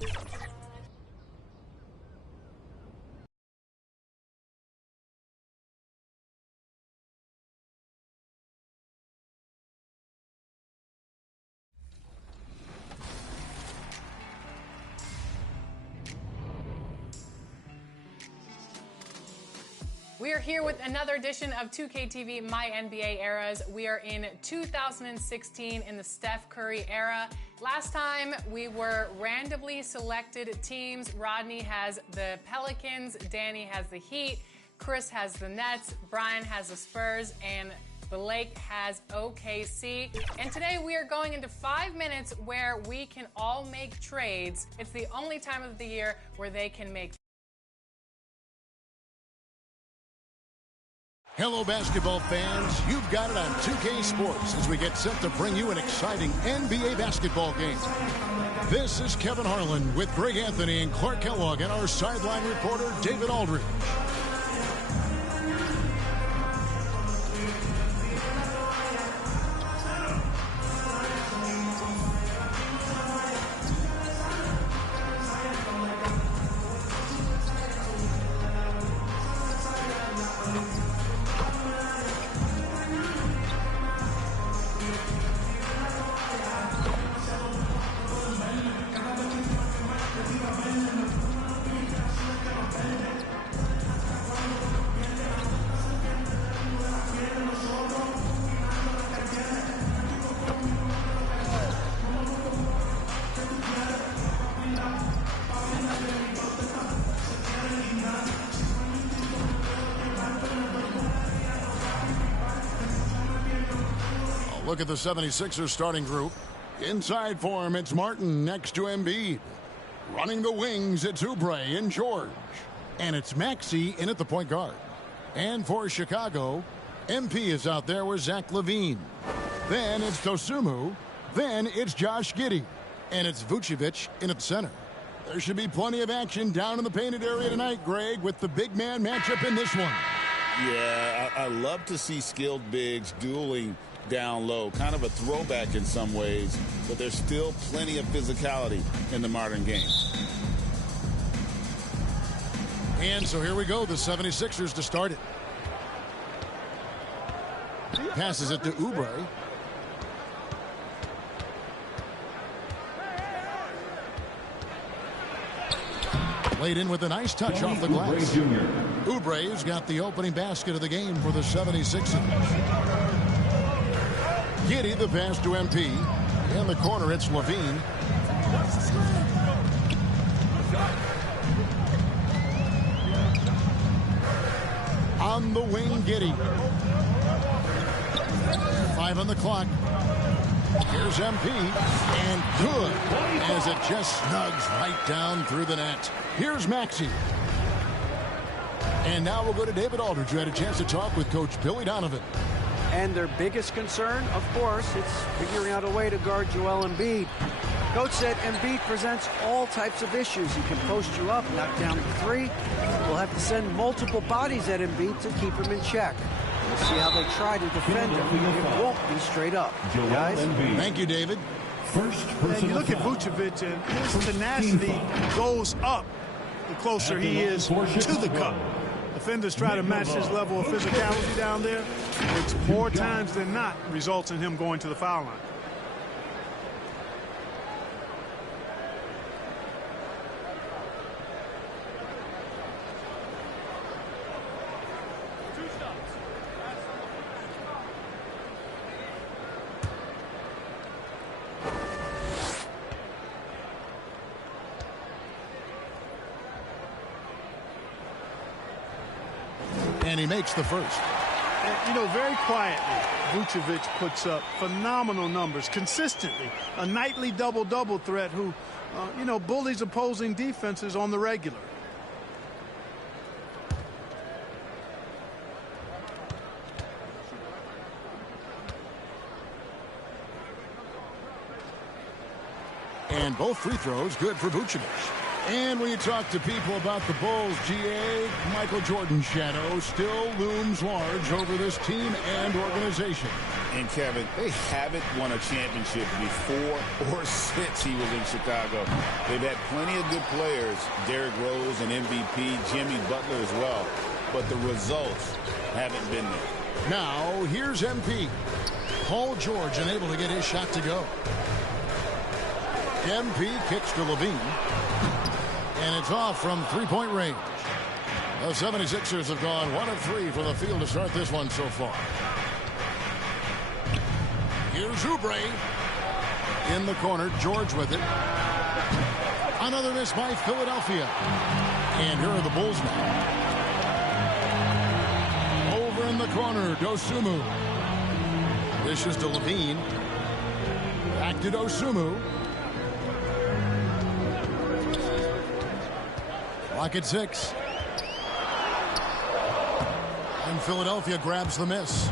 We are here with another edition of 2K TV, My NBA Eras. We are in 2016 in the Steph Curry era. Last time we were randomly selected teams. Rodney has the Pelicans, Danny has the Heat, Chris has the Nets, Brian has the Spurs, and Blake has OKC. And today we are going into 5 minutes where we can all make trades. It's the only time of the year where they can make. Hello, basketball fans. You've got it on 2K Sports as we get set to bring you an exciting NBA basketball game. This is Kevin Harlan with Greg Anthony and Clark Kellogg and our sideline reporter, David Aldridge. Look at the 76ers starting group. Inside for him, it's Martin next to Embiid. Running the wings, it's Oubre and George. And it's Maxey in at the point guard. And for Chicago, MP is out there with Zach LaVine. Then it's Dosunmu. Then it's Josh Giddey. And it's Vucevic in at the center. There should be plenty of action down in the painted area tonight, Greg, with the big man matchup in this one. Yeah, I love to see skilled bigs dueling down low. Kind of a throwback in some ways, but there's still plenty of physicality in the modern game. And so here we go, the 76ers to start it. Passes it to Oubre. Played in with a nice touch off the glass. Oubre's got the opening basket of the game for the 76ers. Giddey the pass to MP. In the corner, it's LaVine. On the wing, Giddey. 5 on the clock. Here's MP. And good, as it just snugs right down through the net. Here's Maxey. And now we'll go to David Aldridge, who had a chance to talk with Coach Billy Donovan. And their biggest concern, of course, it's figuring out a way to guard Joel Embiid. Coach said Embiid presents all types of issues. He can post you up, knock down the three. We'll have to send multiple bodies at Embiid to keep him in check. We'll see how they try to defend him. It won't be straight up. Guys? Thank you, David. And you look at Vucevic, and his tenacity goes up the closer he is to the cup. Defenders try to match his level of physicality down there, which more times than not results in him going to the foul line. And he makes the first. And, you know, very quietly, Vucevic puts up phenomenal numbers consistently. A nightly double-double threat who, you know, bullies opposing defenses on the regular. And both free throws good for Vucevic. And when you talk to people about the Bulls, GA, Michael Jordan's shadow still looms large over this team and organization. And Kevin, they haven't won a championship before or since he was in Chicago. They've had plenty of good players, Derrick Rose and MVP, Jimmy Butler as well, but the results haven't been there. Now, here's MP. Paul George unable to get his shot to go. MP kicks to Levine, and it's off from three-point range. The 76ers have gone 1 of 3 from the field to start this one so far. Here's Oubre in the corner. George with it. Another miss by Philadelphia. And here are the Bulls now. Over in the corner, Dosunmu. Dishes to Levine. Back to Dosunmu. Clock at 6. And Philadelphia grabs the miss.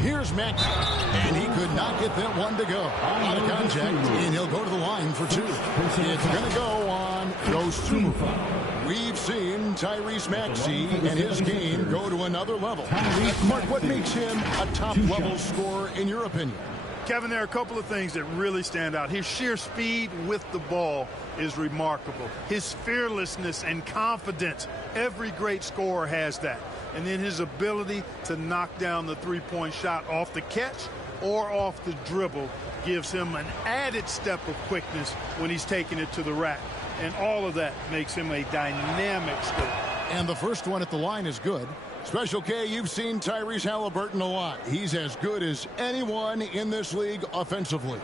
Here's Max, and he could not get that one to go. Out of contact, and he'll go to the line for 2. It's going to go on Dosunmu. We've seen Tyrese Maxey and his game go to another level. Mark, what makes him a top-level scorer in your opinion? Kevin, there are a couple of things that really stand out. His sheer speed with the ball is remarkable. His fearlessness and confidence, every great scorer has that. And then his ability to knock down the three-point shot off the catch or off the dribble gives him an added step of quickness when he's taking it to the rack. And all of that makes him a dynamic scorer. And the first one at the line is good. Special K, you've seen Tyrese Halliburton a lot. He's as good as anyone in this league offensively.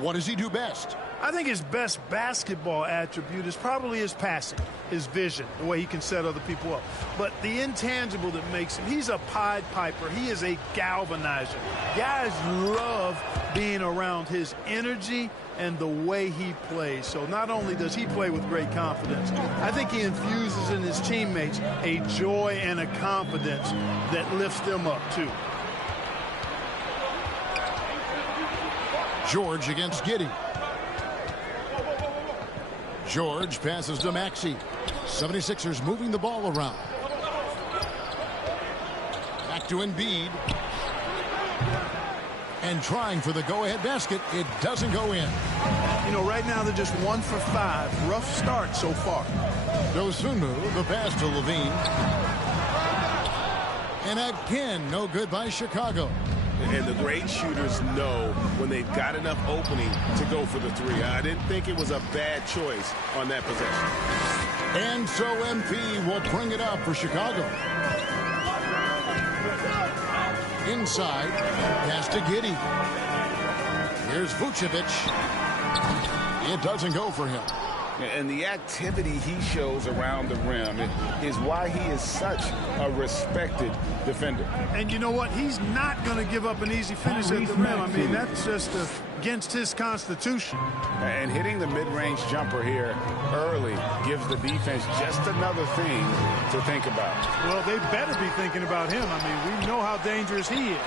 What does he do best? I think his best basketball attribute is probably his passing, his vision, the way he can set other people up. But the intangible that makes him, he's a Pied Piper. He is a galvanizer. Guys love being around his energy and the way he plays. So not only does he play with great confidence, I think he infuses in his teammates a joy and a confidence that lifts them up too. George against Giddey. George passes to Maxey. 76ers moving the ball around. Back to Embiid. And trying for the go-ahead basket. It doesn't go in. You know, right now they're just 1 for 5. Rough start so far. Dosunmu, the pass to Levine. And again, no good by Chicago. And the great shooters know when they've got enough opening to go for the 3. I didn't think it was a bad choice on that possession. And so MP will bring it up for Chicago. Inside, pass to Giddey. Here's Vucevic. It doesn't go for him. And the activity he shows around the rim is why he is such a respected defender. And you know what? He's not going to give up an easy finish at the rim. I mean, that's just against his constitution. And hitting the mid-range jumper here early gives the defense just another thing to think about. Well, they better be thinking about him. I mean, we know how dangerous he is.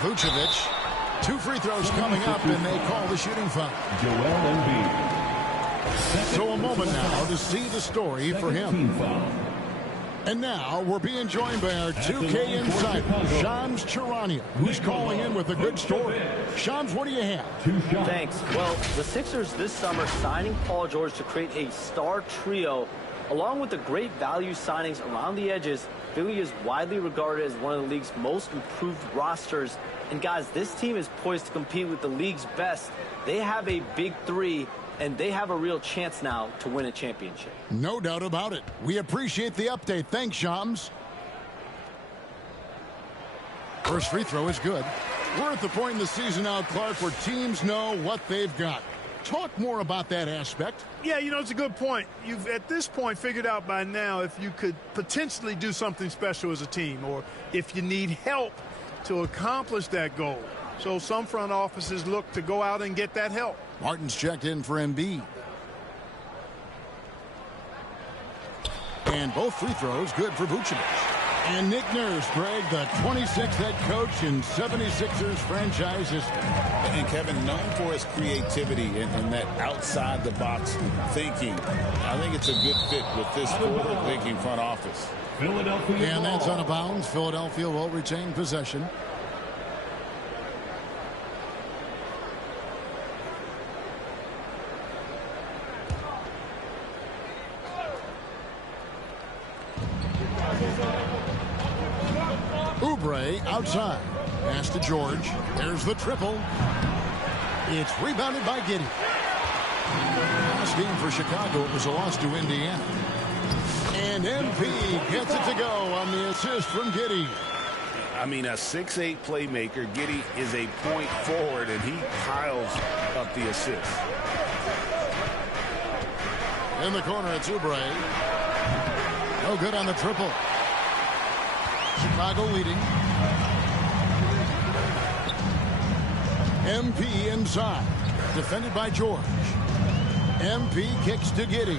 Vucevic, 2 free throws coming up, and they call the shooting foul. Joel Embiid. So a moment now to see the story for him. And now we're being joined by our 2K insider, Shams Charania, who's calling in with a good story. Shams, what do you have? Thanks. Well, the Sixers this summer signing Paul George to create a star trio, along with the great value signings around the edges. Philly is widely regarded as one of the league's most improved rosters. And guys, this team is poised to compete with the league's best. They have a big 3. And they have a real chance now to win a championship. No doubt about it. We appreciate the update. Thanks, Shams. First free throw is good. We're at the point in the season now, Clark, where teams know what they've got. Talk more about that aspect. Yeah, you know, it's a good point. You've, at this point, figured out by now if you could potentially do something special as a team or if you need help to accomplish that goal. So some front offices look to go out and get that help. Martin's checked in for Embiid. And both free throws good for Vucevic. And Nick Nurse, Greg, the 26th head coach in 76ers franchise history. And Kevin, known for his creativity and that outside-the-box thinking, I think it's a good fit with this forward-thinking front office. Philadelphia and that's out of bounds. Philadelphia will retain possession. Oubre outside. Pass to George. There's the triple. It's rebounded by Giddey. Last game for Chicago, it was a loss to Indiana. And MP gets it to go on the assist from Giddey. I mean, a 6'8" playmaker. Giddey is a point forward, and he piles up the assist. In the corner, it's Oubre. No good on the triple. Chicago leading. MP inside. Defended by George. MP kicks to Giddey.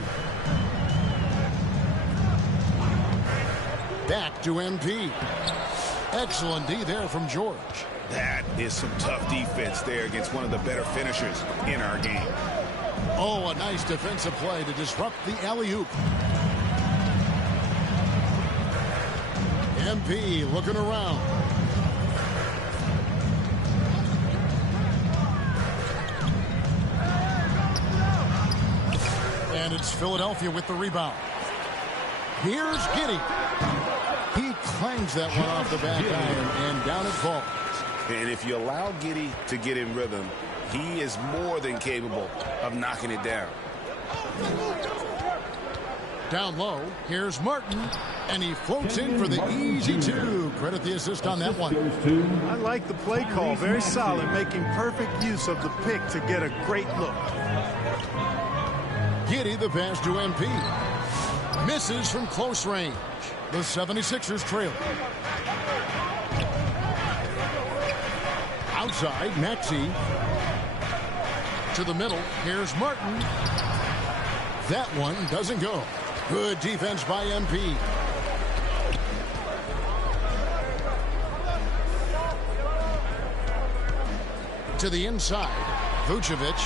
Back to MP. Excellent D there from George. That is some tough defense there against one of the better finishers in our game. Oh, a nice defensive play to disrupt the alley-oop. MP looking around. And it's Philadelphia with the rebound. Here's Giddey. He clangs that one off the back iron, and down it falls. And if you allow Giddey to get in rhythm, he is more than capable of knocking it down. Down low, here's Martin, and he floats in for the easy two. Credit the assist on that one. I like the play call. Very solid, making perfect use of the pick to get a great look. Giddey the pass to MP. Misses from close range. The 76ers trail. Outside, Maxey. To the middle, here's Martin. That one doesn't go. Good defense by MP. To the inside, Vucevic.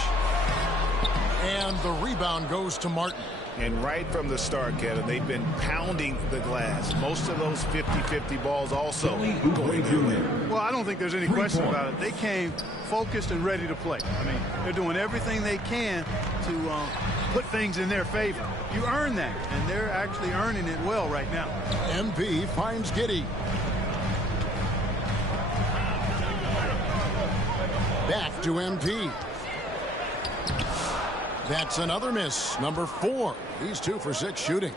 And the rebound goes to Martin. And right from the start, Kevin, they've been pounding the glass. Most of those 50-50 balls also going their way. Well, I don't think there's any question about it. They came focused and ready to play. I mean, they're doing everything they can to put things in their favor. You earn that, and they're actually earning it well right now. MP finds Giddey. Back to MP. That's another miss. Number 4. He's 2 for 6 shooting.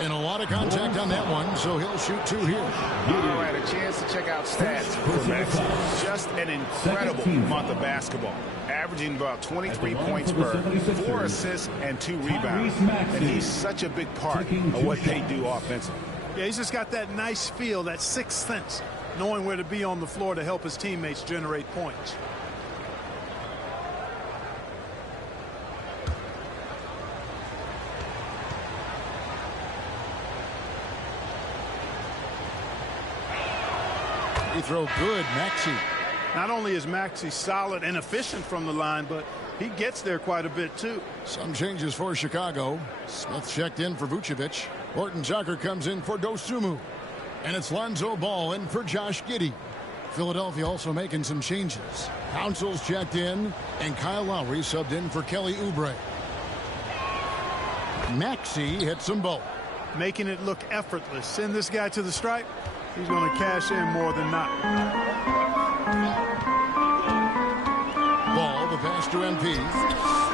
And a lot of contact on that one, so he'll shoot 2 here. All right, a chance to check out stats for Max. Just an incredible month of basketball. Averaging about 23 points per, 4 assists, and 2 rebounds. And he's such a big part of what they do offensively. Yeah, he's just got that nice feel, that sixth sense, knowing where to be on the floor to help his teammates generate points. He throw good, Maxey. Not only is Maxey solid and efficient from the line, but he gets there quite a bit, too. Some changes for Chicago. Smith checked in for Vucevic. Horton Tucker comes in for Dosunmu. And it's Lonzo Ball in for Josh Giddey. Philadelphia also making some changes. Council's checked in, and Kyle Lowry subbed in for Kelly Oubre. Maxey hits them both. Making it look effortless. Send this guy to the stripe. He's going to cash in more than not. Ball, the pass to MP.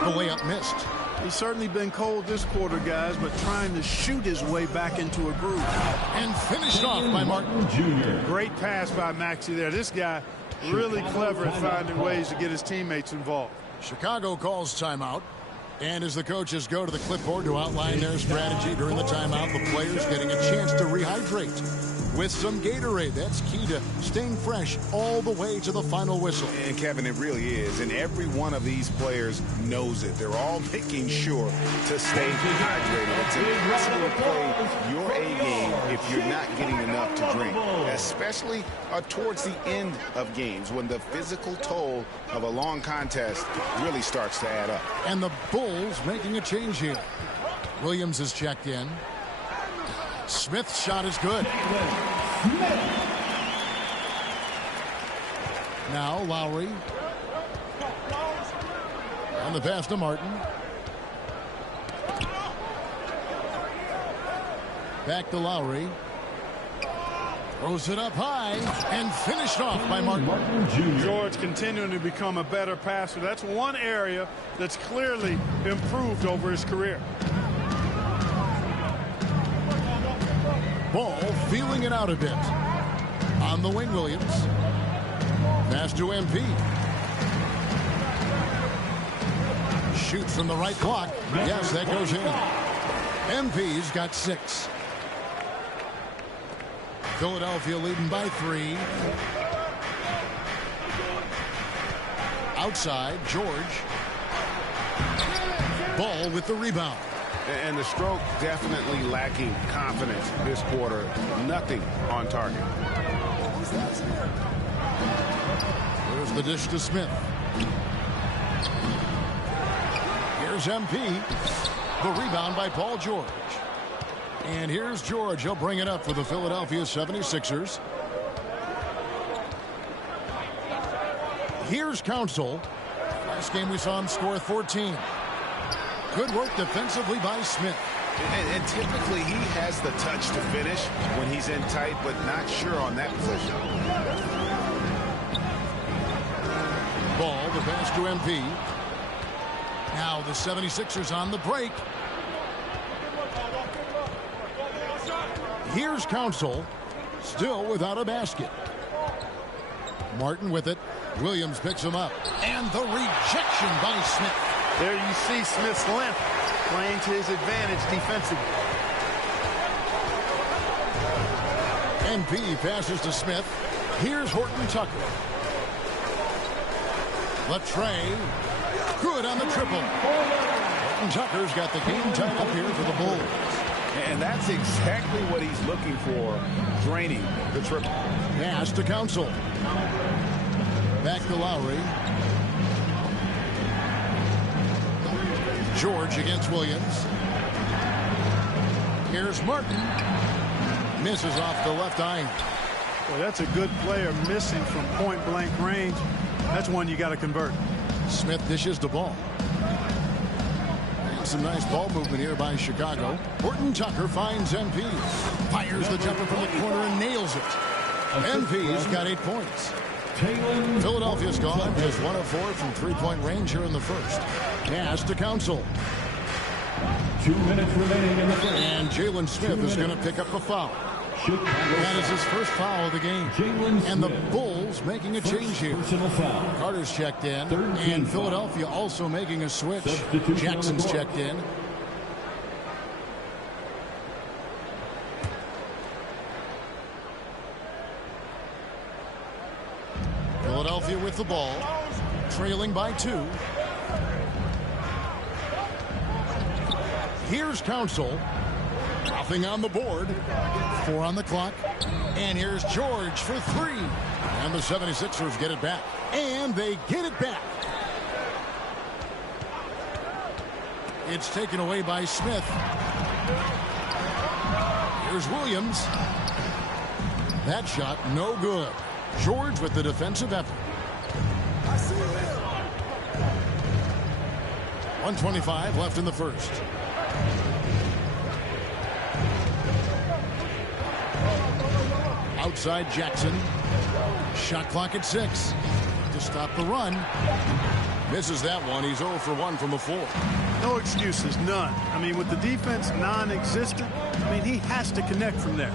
The layup missed. He's certainly been cold this quarter, guys, but trying to shoot his way back into a groove. And finished off by Martin Jr. Great pass by Maxey there. This guy really clever at finding ways to get his teammates involved. Chicago calls timeout. And as the coaches go to the clipboard to outline their strategy during the timeout, the players getting a chance to rehydrate. with some Gatorade. That's key to staying fresh all the way to the final whistle. And Kevin, it really is. And every one of these players knows it. They're all making sure to stay hydrated. It's impossible to play your A game if you're not getting enough to drink, especially towards the end of games when the physical toll of a long contest really starts to add up. And the Bulls making a change here. Williams is checked in. Smith's shot is good. Now Lowry. And the pass to Martin. Back to Lowry. Throws it up high and finished off by Martin. George continuing to become a better passer. That's one area that's clearly improved over his career. Ball feeling it out a bit. On the wing, Williams. Pass to MP. Shoots from the right block. Yes, that goes in. MP's got 6. Philadelphia leading by 3. Outside, George. Ball with the rebound. And the stroke definitely lacking confidence this quarter. Nothing on target. There's the dish to Smith. Here's MP. The rebound by Paul George. And here's George. He'll bring it up for the Philadelphia 76ers. Here's Council. Last game we saw him score 14. Good work defensively by Smith. And typically he has the touch to finish when he's in tight, but not sure on that position. Ball, the pass to MP. Now the 76ers on the break. Here's Council, still without a basket. Martin with it. Williams picks him up. And the rejection by Smith. There you see Smith's length playing to his advantage defensively. MP passes to Smith. Here's Horton Tucker. Latrey. Good on the triple. Horton Tucker's got the game tied up here for the Bulls. And that's exactly what he's looking for, draining the triple. Pass to Council. Back to Lowry. George against Williams. Here's Martin. Misses off the left iron. Boy, that's a good player missing from point-blank range. That's one you got to convert. Smith dishes the ball. And some nice ball movement here by Chicago. Horton Tucker finds MP. Fires the jumper from the corner and nails it. MP's got 8 points. Philadelphia's gone just 1 of 4 from three-point range here in the first. Pass to Council. 2 minutes remaining in the first. And Jalen Smith is going to pick up a foul. That is his first foul of the game. And the Bulls making a change here. Carter's checked in. And Philadelphia also making a switch. Jackson's checked in. Philadelphia with the ball, trailing by 2. Here's Council. Nothing on the board. 4 on the clock. And here's George for 3. And the 76ers get it back. And they get it back. It's taken away by Smith. Here's Williams. That shot no good. George with the defensive effort. 1:25 left in the first. Outside Jackson. Shot clock at 6. To stop the run. Misses that one. He's 0 for 1 from the floor. No excuses, none. I mean, with the defense non-existent, I mean, he has to connect from there.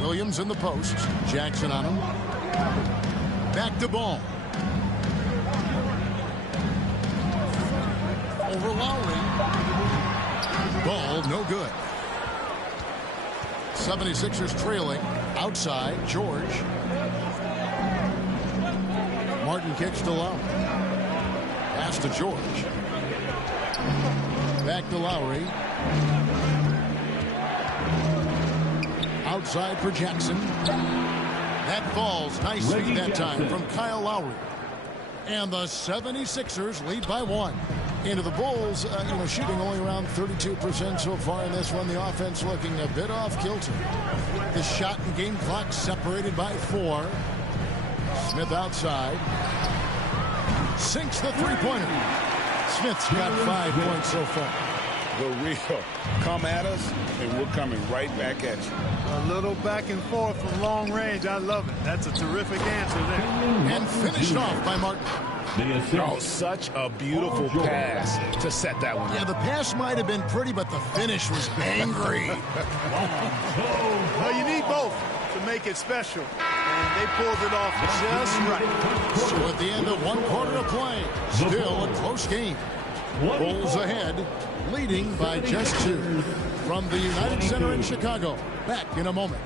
Williams in the post. Jackson on him. Back to Ball. Over Lowry. Ball no good. 76ers trailing. Outside, George. Martin kicks to Lowry. Pass to George. Back to Lowry. Outside for Jackson. That falls nicely that time from Kyle Lowry. And the 76ers lead by 1. Into the Bulls, shooting only around 32% so far in this one. The offense looking a bit off kilter. The shot and game clock separated by 4. Smith outside. Sinks the three-pointer. Smith's got 5 points so far. The real come at us, and we're coming right back at you. A little back and forth from long range. I love it. That's a terrific answer there. And finished off by Martin. Oh, such a beautiful pass to set that one. Yeah, the pass might have been pretty, but the finish was angry. Well, you need both to make it special. And they pulled it off just right. So at the end of 1 quarter of play, still a close game. Bulls ahead, leading by just 2. From the United Center in Chicago. Back in a moment.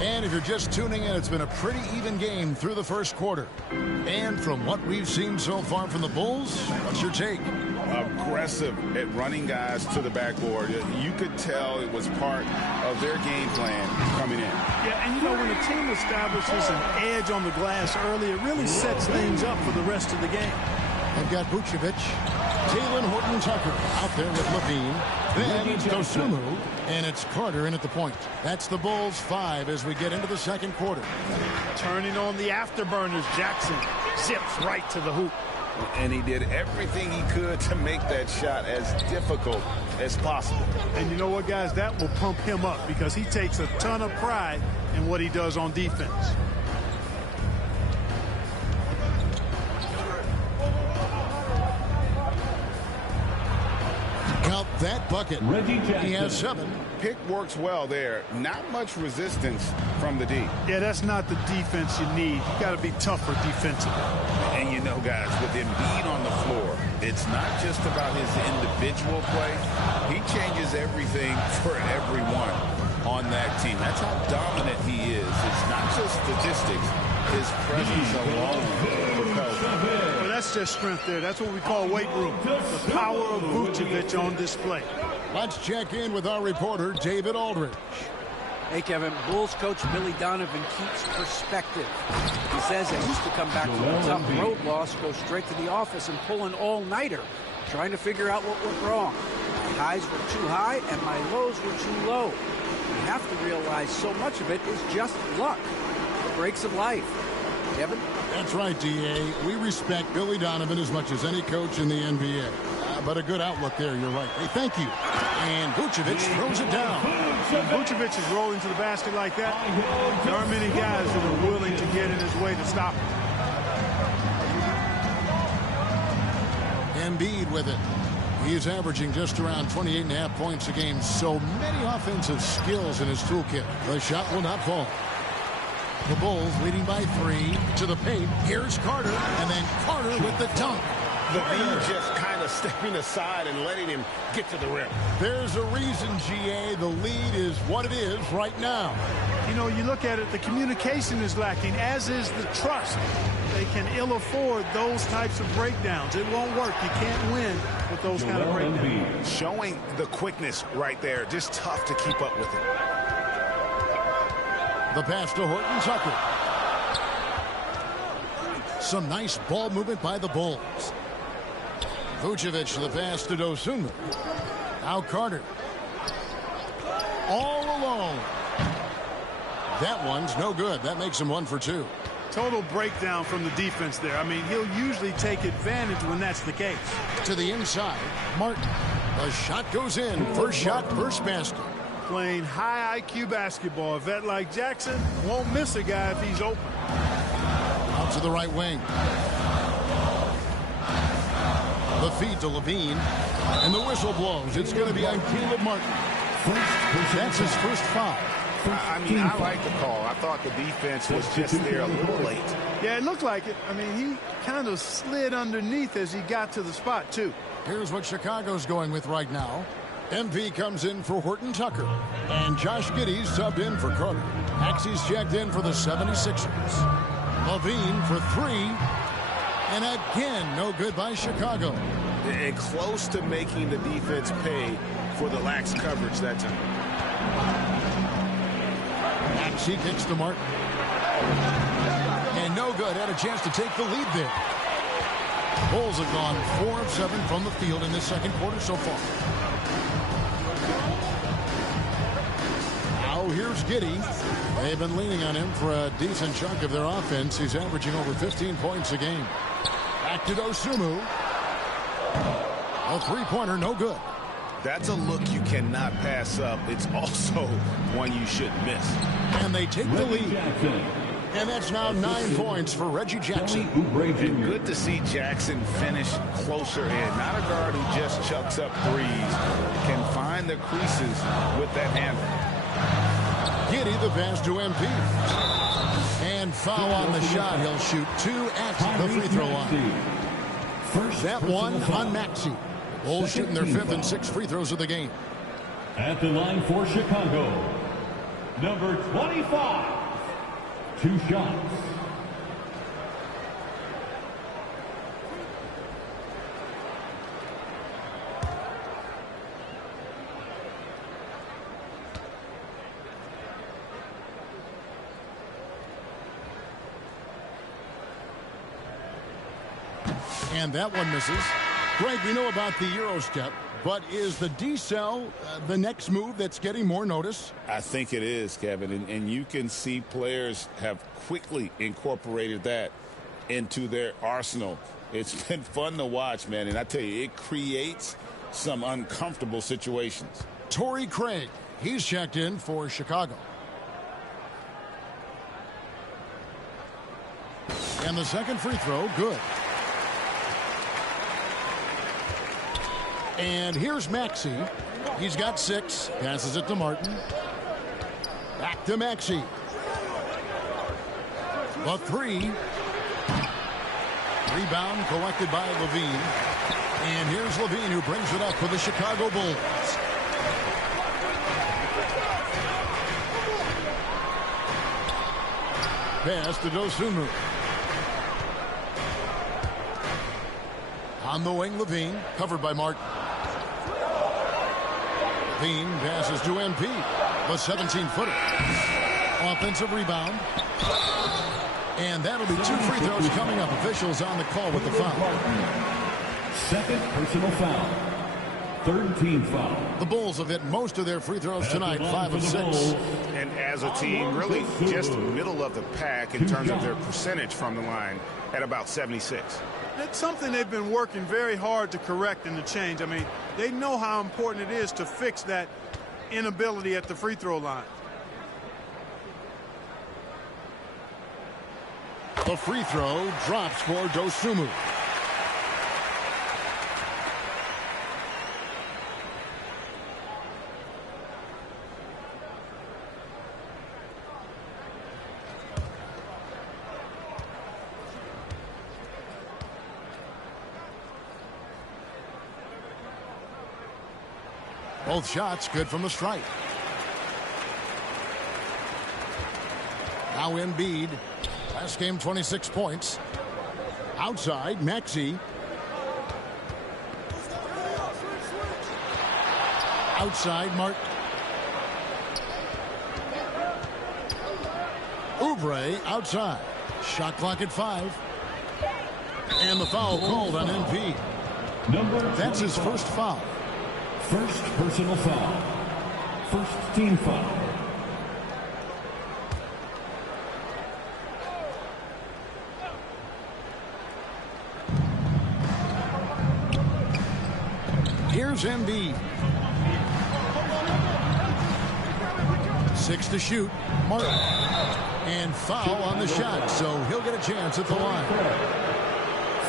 And if you're just tuning in, it's been a pretty even game through the first quarter. And from what we've seen so far from the Bulls, what's your take? Aggressive at running guys to the backboard. You could tell it was part of their game plan coming in. Yeah, and when a team establishes an edge on the glass early, it really sets things up for the rest of the game. They've got Vucevic, Talen Horton-Tucker out there with Levine. Then it's Dosunmu, and it's Carter in at the point. That's the Bulls' 5 as we get into the second quarter. Turning on the afterburners, Jackson zips right to the hoop. And he did everything he could to make that shot as difficult as possible. And you know what, guys? That will pump him up because he takes a ton of pride in what he does on defense. Count that bucket. He has 7. Pick works well there. Not much resistance from the D. Yeah, that's not the defense you need. You got to be tougher defensively. And guys, with Embiid on the floor, it's not just about his individual play. He changes everything for everyone on that team. That's how dominant he is. It's not just statistics. His presence alone propels him. Well, that's just strength there. That's what we call weight room. The power of Vucevic on display. Let's check in with our reporter, David Aldridge. Hey, Kevin, Bulls coach Billy Donovan keeps perspective. He says they used to come back from a tough road loss, go straight to the office and pull an all-nighter, trying to figure out what went wrong. My highs were too high and my lows were too low. You have to realize so much of it is just luck. The breaks of life. Kevin? That's right, D.A. We respect Billy Donovan as much as any coach in the NBA. But a good outlook there, you're right. Hey, thank you. And Vucevic throws it down. When Vucevic is rolling to the basket like that, there aren't many guys that are willing to get in his way to stop him. Embiid with it. He's averaging just around 28.5 points a game. So many offensive skills in his toolkit. The shot will not fall. The Bulls leading by 3 to the paint. Here's Carter, and then Carter with the dunk. Levine just kind of stepping aside and letting him get to the rim. There's a reason, GA, the lead is what it is right now. You look at it, the communication is lacking, as is the trust. They can ill afford those types of breakdowns. It won't work. You can't win with those kind of breakdowns. Showing the quickness right there. Just tough to keep up with it. The pass to Horton-Tucker. Some nice ball movement by the Bulls. Vucevic to the pass to Dosunmu. Now Carter. All alone. That one's no good. That makes him 1 for 2. Total breakdown from the defense there. I mean, he'll usually take advantage when that's the case. To the inside, Martin. The shot goes in. First shot, first basket. Playing high IQ basketball. A vet like Jackson won't miss a guy if he's open. to the right wing. The feed to Levine. And the whistle blows. It's going to be on Caleb Martin. That's his first foul. I mean, I like the call. I thought the defense was just there a little late. Yeah, it looked like it. I mean, he kind of slid underneath as he got to the spot, too. Here's what Chicago's going with right now. MP comes in for Horton Tucker. And Josh Giddey's subbed in for Carter. Maxey's checked in for the 76ers. Levine for three. And again, no good by Chicago. And close to making the defense pay for the lax coverage that time. Maxey kicks to Martin. And no good. Had a chance to take the lead there. Bulls have gone 4 of 7 from the field in this second quarter so far. Now here's Giddey. They've been leaning on him for a decent chunk of their offense. He's averaging over 15 points a game. Back to Dosunmu. A three-pointer, no good. That's a look you cannot pass up. It's also one you shouldn't miss. And they take the lead. And that's now 9 points for Reggie Jackson. Good to see Jackson finish closer in. Not a guard who just chucks up threes. Can find the creases with that handle. Giddey the pass to MP. And foul on the shot. He'll shoot 2 at the free throw line. That one on Maxey. Bulls shooting their 5th and 6th free throws of the game. At the line for Chicago, number 25. 2 shots. And that one misses. Greg, we know about the Euro step, but is the decel the next move that's getting more notice? I think it is, Kevin, and you can see players have quickly incorporated that into their arsenal. It's been fun to watch, man, and I tell you, it creates some uncomfortable situations. Torrey Craig, he's checked in for Chicago. And the second free throw, good. And here's Maxey. He's got 6. Passes it to Martin. Back to Maxey. A 3. Rebound collected by Levine. And here's Levine who brings it up for the Chicago Bulls. Pass to Dosunmu. On the wing, Levine, covered by Martin. Levine passes to MP, the 17-footer. Offensive rebound. And that'll be 2 free throws coming up. Officials on the call with the foul. Second personal foul. Third team foul. The Bulls have hit most of their free throws tonight, 5 of 6. And as a team, really just middle of the pack in terms of their percentage from the line at about 76. It's something they've been working very hard to correct and to change. I mean, they know how important it is to fix that inability at the free throw line. The free throw drops for Dosunmu. Both shots good from the stripe. Now Embiid. Last game, 26 points. Outside, Maxey. Outside, Martin. Oubre outside. Shot clock at 5. And the foul called on MP. That's his first foul. First personal foul. First team foul. Here's Embiid. 6 to shoot. Martin. And foul on the shot, so he'll get a chance at the line.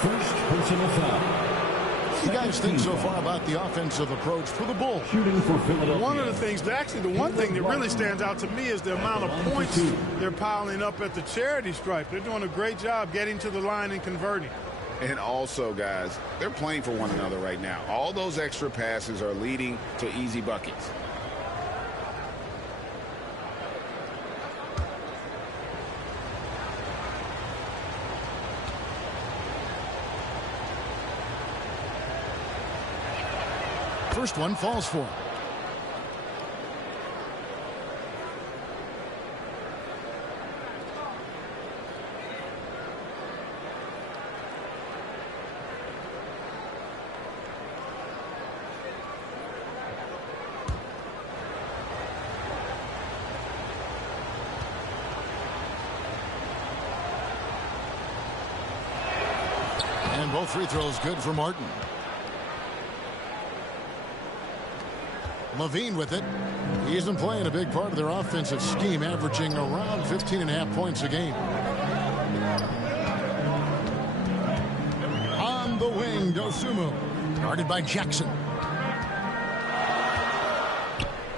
First personal foul. What do you guys think so far about the offensive approach for the Bulls? Shooting for Philadelphia. One of the things, actually, the one thing that really stands out to me is the amount of points they're piling up at the charity stripe. They're doing a great job getting to the line and converting. And also, guys, they're playing for one another right now. All those extra passes are leading to easy buckets. First one falls for him. And both free throws good for Martin. Levine with it. He isn't playing a big part of their offensive scheme, averaging around 15.5 points a game. On the wing, Dosunmu, guarded by Jackson.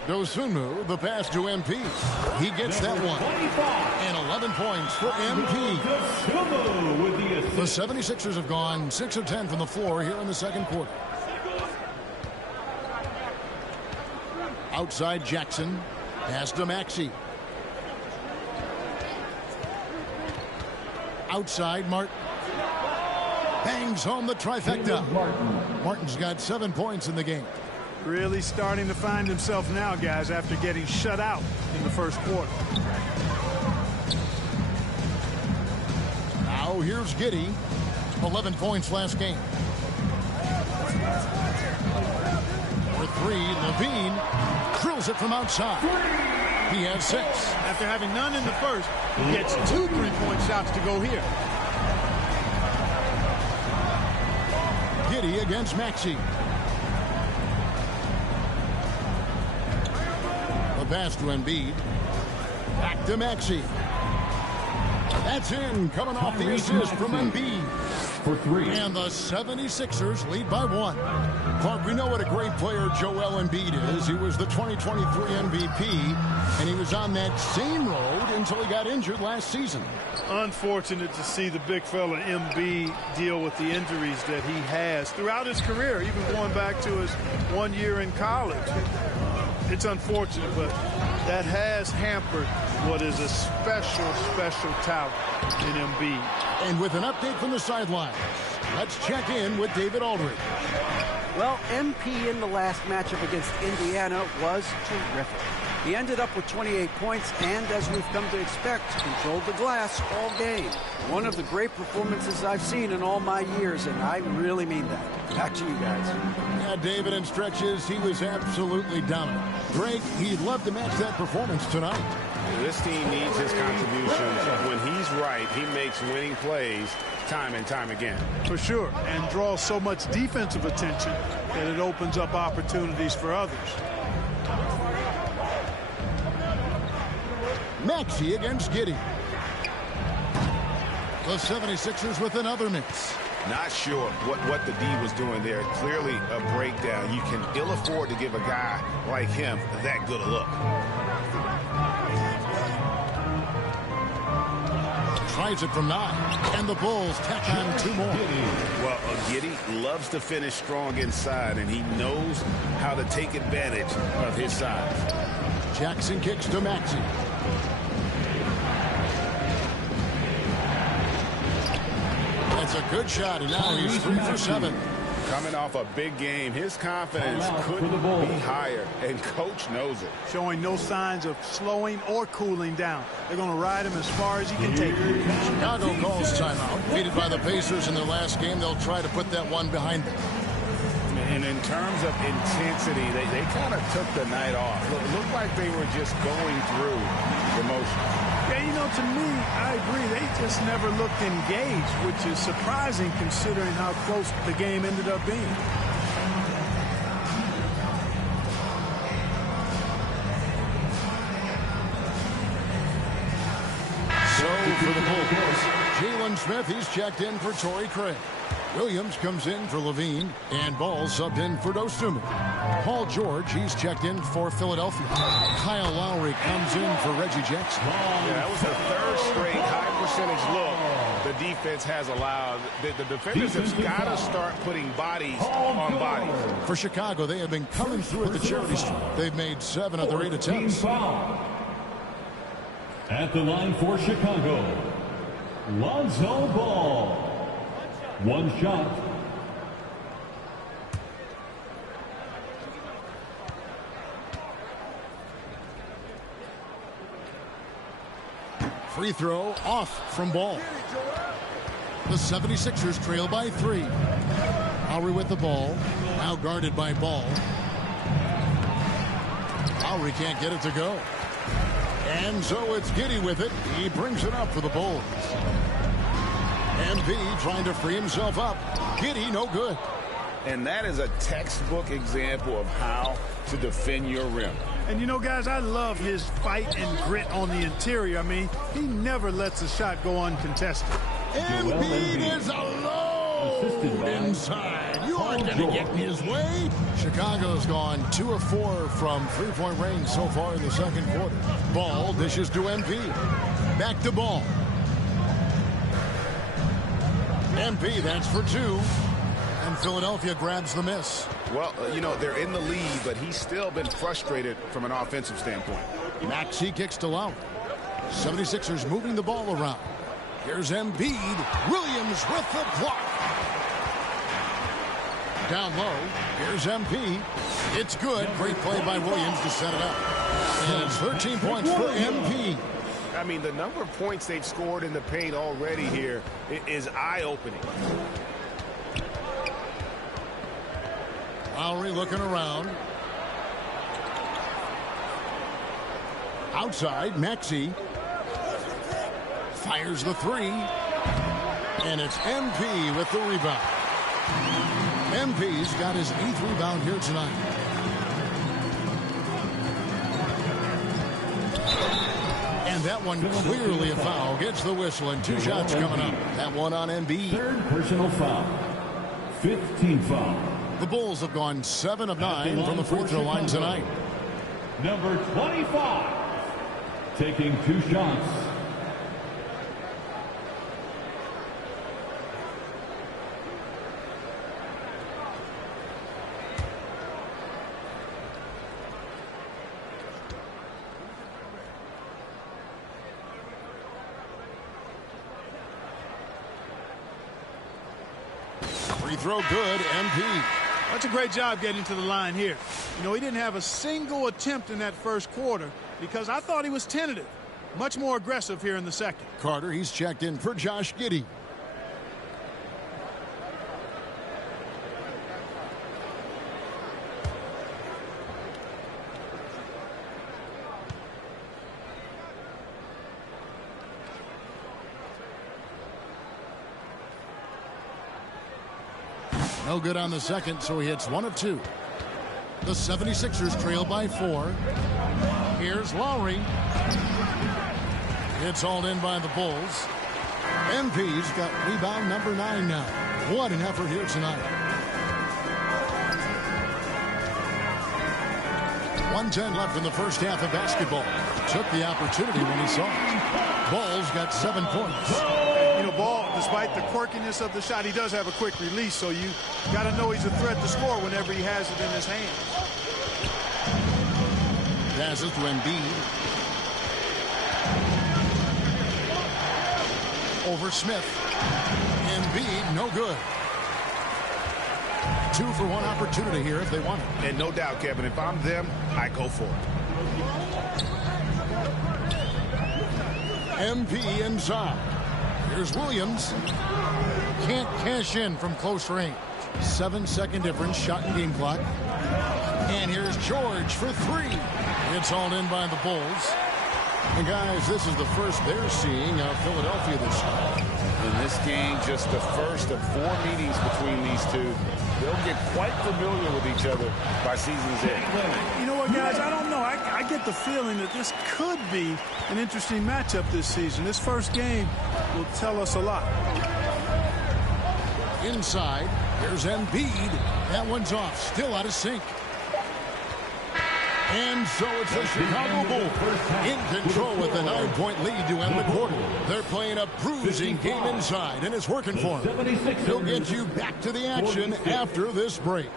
Dosunmu, the pass to MP. He gets that one. And 11 points for MP. The 76ers have gone 6 of 10 from the floor here in the second quarter. Outside Jackson. Pass to Maxey. Outside Martin. Bangs home the trifecta. Martin's got 7 points in the game. Really starting to find himself now, guys, after getting shut out in the first quarter. Now here's Giddey. 11 points last game. For three, Levine drills it from outside. He has 6. After having none in the first, he gets 2 3-point shots to go here. Giddey against Maxey. The pass to Embiid. Back to Maxey. That's in, coming off the assist from Embiid. For 3. And the 76ers lead by 1. Clark, we know what a great player Joel Embiid is. He was the 2023 MVP, and he was on that same road until he got injured last season. Unfortunate to see the big fella Embiid deal with the injuries that he has throughout his career, even going back to his 1 year in college. It's unfortunate, but that has hampered what is a special, special talent in Embiid. And with an update from the sidelines, let's check in with David Aldridge. Well, MP in the last matchup against Indiana was terrific. He ended up with 28 points and, as we've come to expect, controlled the glass all game. One of the great performances I've seen in all my years, and I really mean that. Back to you guys. Yeah, David, in stretches, he was absolutely dominant. Greg, he'd love to match that performance tonight. This team needs his contributions. When he's right, he makes winning plays time and time again. For sure, and draws so much defensive attention that it opens up opportunities for others. Maxey against Giddey. The 76ers with another miss. Not sure what the D was doing there. Clearly a breakdown. You can ill afford to give a guy like him that good a look. Tries it from 9, and the Bulls tack on 2 more. Well, Giddey loves to finish strong inside, and he knows how to take advantage of his size. Jackson kicks to Maxey. That's a good shot, and now he's 3 for 7. Coming off a big game, his confidence couldn't be higher, and coach knows it. Showing no signs of slowing or cooling down. They're going to ride him as far as he can take him. Chicago calls timeout. Defeated by the Pacers in their last game, they'll try to put that one behind them. And in terms of intensity, they kind of took the night off. It looked like they were just going through the motions. Yeah, you know, to me, I agree. They just never looked engaged, which is surprising considering how close the game ended up being. for the Bulls. Jalen Smith, he's checked in for Torrey Craig. Williams comes in for Levine, and Ball subbed in for Dostum. Paul George, he's checked in for Philadelphia. Kyle Lowry comes in for Reggie Jackson. Yeah, that was the third straight high percentage look the defense has allowed. The defenders have got to start putting bodies on bodies. For Chicago, they have been coming through at the charity stripe. They've made 7 of their 8 attempts. At the line for Chicago, Lonzo Ball. 1 shot. Free throw off from Ball. The 76ers trail by 3. Lowry with the ball. Now guarded by Ball. Lowry can't get it to go. And so it's Giddey with it. He brings it up for the Bulls. MP trying to free himself up. Giddey, no good. And that is a textbook example of how to defend your rim. And, you know, guys, I love his fight and grit on the interior. I mean, he never lets a shot go uncontested. Embiid is alone inside. You aren't going to get in his way. Chicago's gone 2 of 4 from three-point range so far in the second quarter. Ball dishes to MP. Back to Ball. MP, that's for 2. And Philadelphia grabs the miss. Well, you know, they're in the lead, but he's still been frustrated from an offensive standpoint. Maxey kicks to Lowry. 76ers moving the ball around. Here's Embiid. Williams with the block. Down low. Here's MP. It's good. Great play by Williams to set it up. And it's 13 points for MP. I mean, the number of points they've scored in the paint already here is eye-opening. Lowry looking around. Outside, Maxey. Fires the 3. And it's MP with the rebound. MP's got his 8th rebound here tonight. And that one clearly a foul. Gets the whistle and 2 shots coming up. That one on Embiid. 3rd personal foul. 15th foul. The Bulls have gone 7 of 9 from the free throw line tonight. Number 25, taking 2 shots. Free throw good, MP. That's a great job getting to the line here. You know, he didn't have a single attempt in that first quarter because I thought he was tentative. Much more aggressive here in the second. Carter, he's checked in for Josh Giddey. No good on the second, so he hits 1 of 2. The 76ers trail by 4. Here's Lowry. It's hauled in by the Bulls. MP's got rebound number 9 now. What an effort here tonight. 1:10 left in the first half of basketball. Took the opportunity when he saw it. Ball's got 7 points. You know, Ball, despite the quirkiness of the shot, he does have a quick release, so you got to know he's a threat to score whenever he has it in his hands. Passes to Embiid. Over Smith. Embiid, no good. 2 for 1 opportunity here if they want it. And no doubt, Kevin, if I'm them, I go for it. MP inside. Here's Williams. Can't cash in from close range. 7-second difference, shot and game clock. And here's George for 3. It's hauled in by the Bulls. And guys, this is the first they're seeing of Philadelphia this year. In this game, just the first of 4 meetings between these two. they'll get quite familiar with each other by season's end. You know what, guys? I don't know. I get the feeling that this could be an interesting matchup this season. This first game will tell us a lot. Inside, there's Embiid. That one's off, still out of sync. And so it's the Chicago Bulls in control with a 9-point lead to end the quarter. They're playing a bruising game inside, and it's working for them. He'll get you back to the action after this break.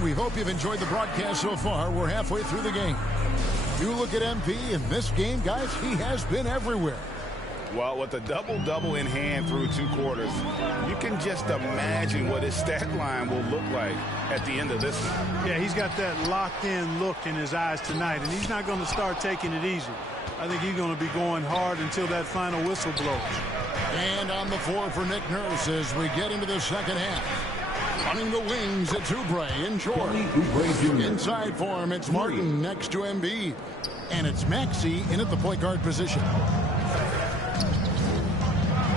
We hope you've enjoyed the broadcast so far. We're halfway through the game. You look at MP in this game, guys, he has been everywhere. Well, with a double-double in hand through 2 quarters, you can just imagine what his stat line will look like at the end of this one. Yeah, he's got that locked-in look in his eyes tonight, and he's not going to start taking it easy. I think he's going to be going hard until that final whistle blows. And on the floor for Nick Nurse as we get into the second half. Running the wings, it's Oubre and George. Inside for him, it's Martin next to Embiid. And it's Maxey in at the point guard position.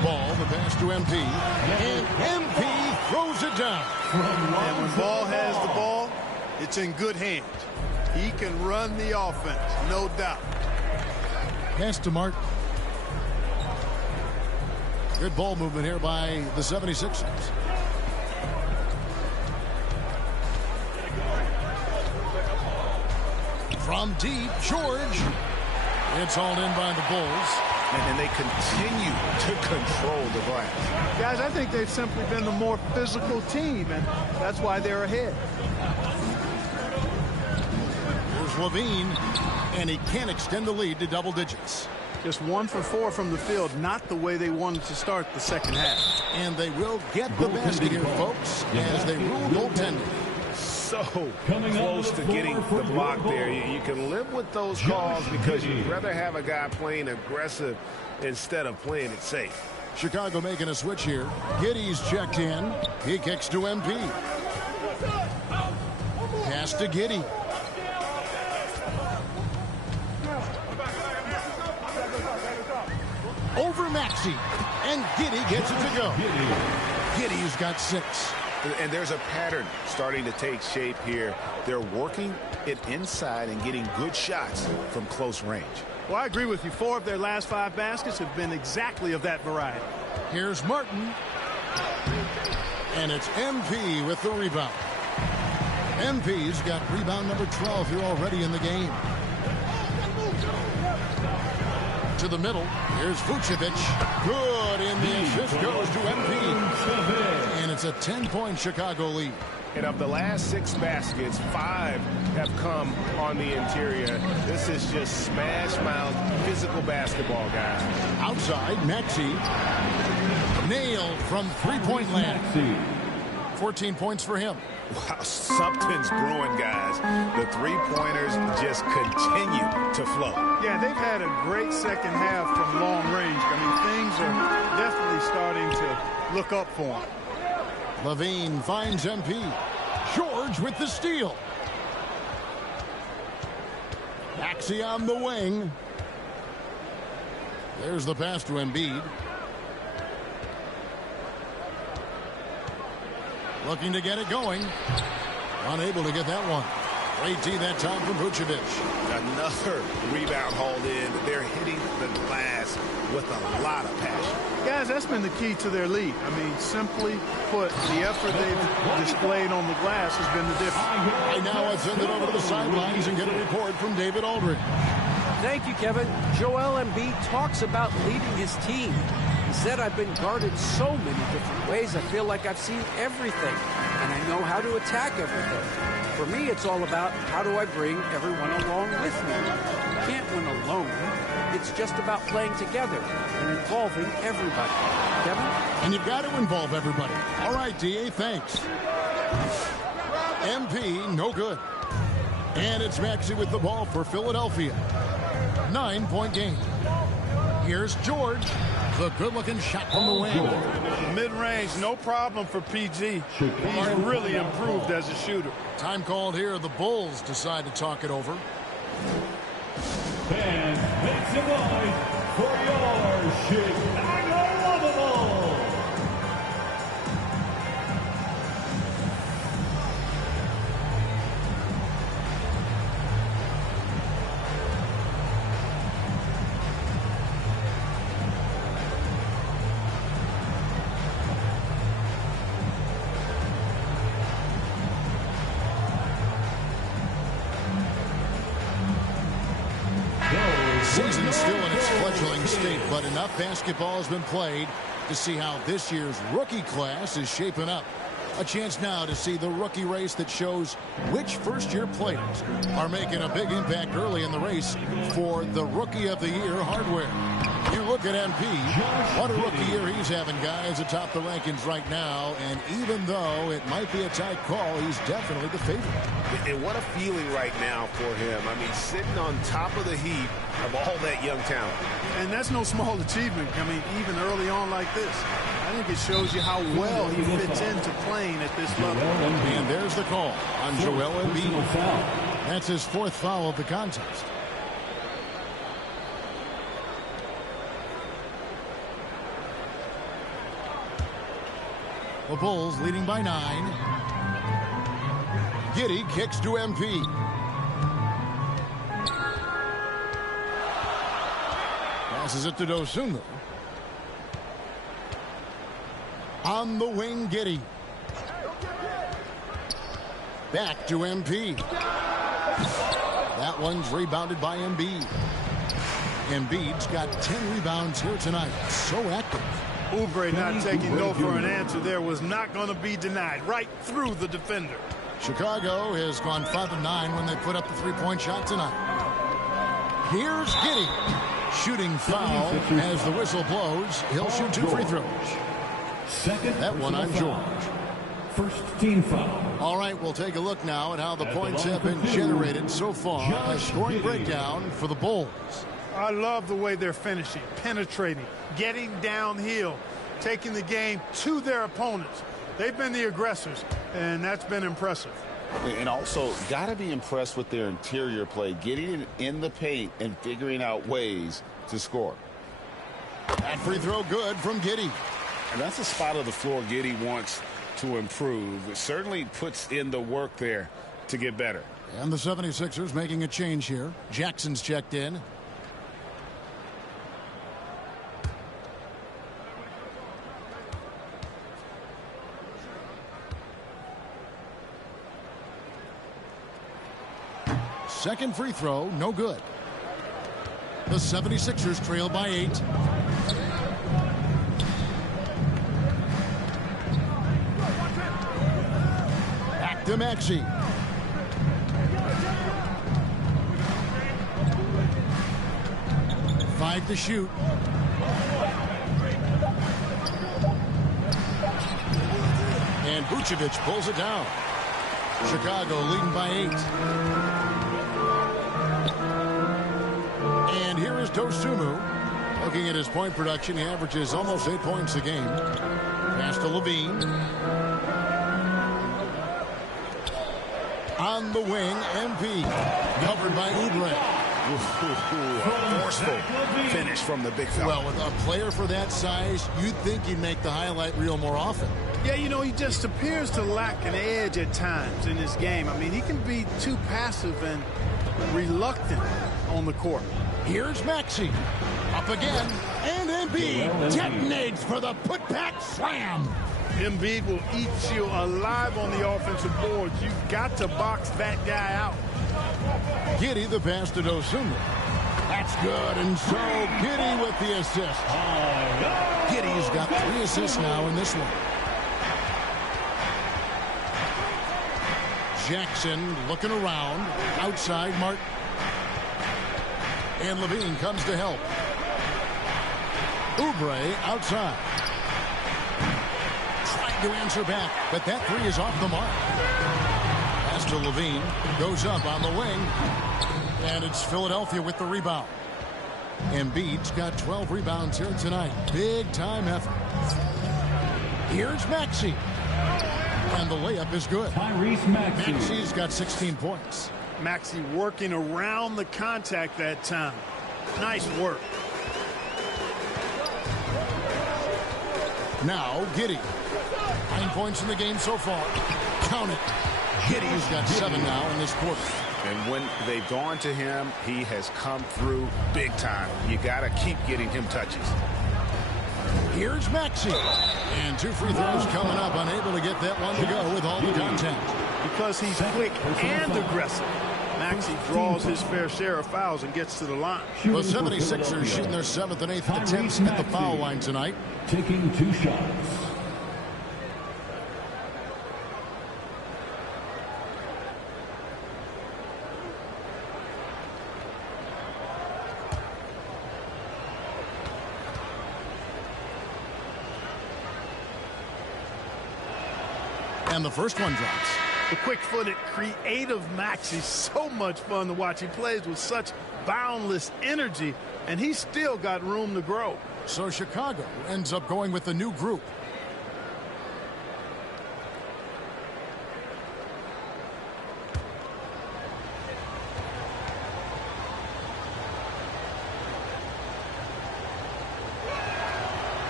Ball, the pass to MP. And MP throws it down. And when Ball has the ball, it's in good hands. He can run the offense, no doubt. Pass to Martin. Good ball movement here by the 76ers. From deep, George. It's hauled in by the Bulls. And they continue to control the glass. Guys, I think they've simply been the more physical team, and that's why they're ahead. Here's Levine, and he can't extend the lead to double digits. Just 1 for 4 from the field, not the way they wanted to start the second half. And they will get the basket here, folks, as they rule goaltending. So close to getting the block there. You can live with those calls because you'd rather have a guy playing aggressive instead of playing it safe. Chicago making a switch here. Giddey's checked in. He kicks to MP. Pass to Giddey. Over Maxey. And Giddey gets it to go. Giddey's got 6. And there's a pattern starting to take shape here. They're working it inside and getting good shots from close range. Well, I agree with you. 4 of their last 5 baskets have been exactly of that variety. Here's Martin. And it's MP with the rebound. MP's got rebound number 12 here already in the game. To the middle. Here's Vucevic. Good, and the assist goes to MP. And it's a 10-point Chicago lead. And of the last 6 baskets, 5 have come on the interior. This is just smash-mouth physical basketball, guys. Outside, Maxey. Nailed from 3-point land. 14 points for him. Wow, something's brewing, guys. The 3-pointers just continue to flow. Yeah, they've had a great second half from long range. I mean, things are definitely starting to look up for them. Levine finds MP. George with the steal. Maxey on the wing. There's the pass to Embiid. Looking to get it going. Unable to get that one. Great D that time from Vucevic. Another rebound hauled in. They're hitting the glass with a lot of passion. Guys, that's been the key to their lead. I mean, simply put, the effort they've displayed on the glass has been the difference. Right now, I'll send it over to the sidelines and get a report from David Aldridge. Thank you, Kevin. Joel Embiid talks about leading his team. He said, I've been guarded so many different ways. I feel like I've seen everything, and I know how to attack everything. For me, it's all about how do I bring everyone along with me. You can't win alone. It's just about playing together and involving everybody. Kevin? And you've got to involve everybody. All right, DA, thanks. MP, no good. And it's Maxey with the ball for Philadelphia. 9-point game. Here's George. The good-looking shot from the wing. Mid-range, no problem for PG. He's really improved as a shooter. Time called here. The Bulls decide to talk it over. Fans, make some noise for your Chicago Bulls. Season's still in its fledgling state, but enough basketball has been played to see how this year's rookie class is shaping up. A chance now to see the rookie race that shows which first-year players are making a big impact early in the race for the Rookie of the Year hardware. You look at MP, what a rookie year he's having, guys, atop the rankings right now, and even though it might be a tight call, he's definitely the favorite. And what a feeling right now for him. I mean, sitting on top of the heap of all that young talent. And that's no small achievement. I mean, even early on like this. I think it shows you how well he fits into playing at this level. And there's the call on Joel Embiid. That's his fourth foul of the contest. The Bulls leading by 9. Giddey kicks to MP. Passes it to Dosunmu. On the wing, Giddey. Back to MP. That one's rebounded by Embiid. Embiid's got 10 rebounds here tonight. So active. Oubre not taking no for an answer there was not going to be denied. Right through the defender. Chicago has gone 5 of 9 when they put up the three-point shot tonight. Here's Giddey. Shooting foul as the whistle blows. He'll shoot 2 free throws. That one on George. First team foul. All right, we'll take a look now at how the points have been generated so far. A scoring breakdown for the Bulls. I love the way they're finishing, penetrating, getting downhill, taking the game to their opponents. They've been the aggressors, and that's been impressive. And also, got to be impressed with their interior play, getting in the paint and figuring out ways to score. That free throw good from Giddey. And that's a spot of the floor Giddey wants to improve. It certainly puts in the work there to get better. And the 76ers making a change here. Jackson's checked in. Second free throw, no good. The 76ers trail by 8. Back to Maxey. Five to shoot. And Vucevic pulls it down. Chicago leading by 8. And here is Dosunmu. Looking at his point production, he averages almost 8 points a game. Pass to Levine. On the wing, MP. Covered by Oubre. Forceful finish from the big fella. Well, with a player for that size, you'd think he'd make the highlight reel more often. Yeah, you know, he just appears to lack an edge at times in his game. I mean, he can be too passive and reluctant on the court. Here's Maxey. Up again. And Embiid detonates for the put-back slam. Embiid will eat you alive on the offensive boards. You've got to box that guy out. Giddey the pass to Dosunmu. That's good. And so Giddey with the assist. Giddey's got 3 assists now in this one. Jackson looking around. Outside, Martin. And Levine comes to help. Oubre outside. Trying to answer back, but that three is off the mark. Pass to Levine. Goes up on the wing. And it's Philadelphia with the rebound. Embiid's got 12 rebounds here tonight. Big time effort. Here's Maxey. And the layup is good. Maxey's got 16 points. Maxey working around the contact that time. Nice work. Now Giddey. 9 points in the game so far. Count it. Giddey's got 7 now in this quarter. And when they've gone to him, he has come through big time. You got to keep getting him touches. Here's Maxey. And 2 free throws coming up. Unable to get that one to go with all the contact. Because he's quick and aggressive. Maxey draws his fair share of fouls and gets to the line. The 76ers shooting their 7th and 8th attempts at the foul line tonight. Taking 2 shots. And the first one drops. The quick-footed, creative Maxey, so much fun to watch. He plays with such boundless energy, and he's still got room to grow. So Chicago ends up going with the new group.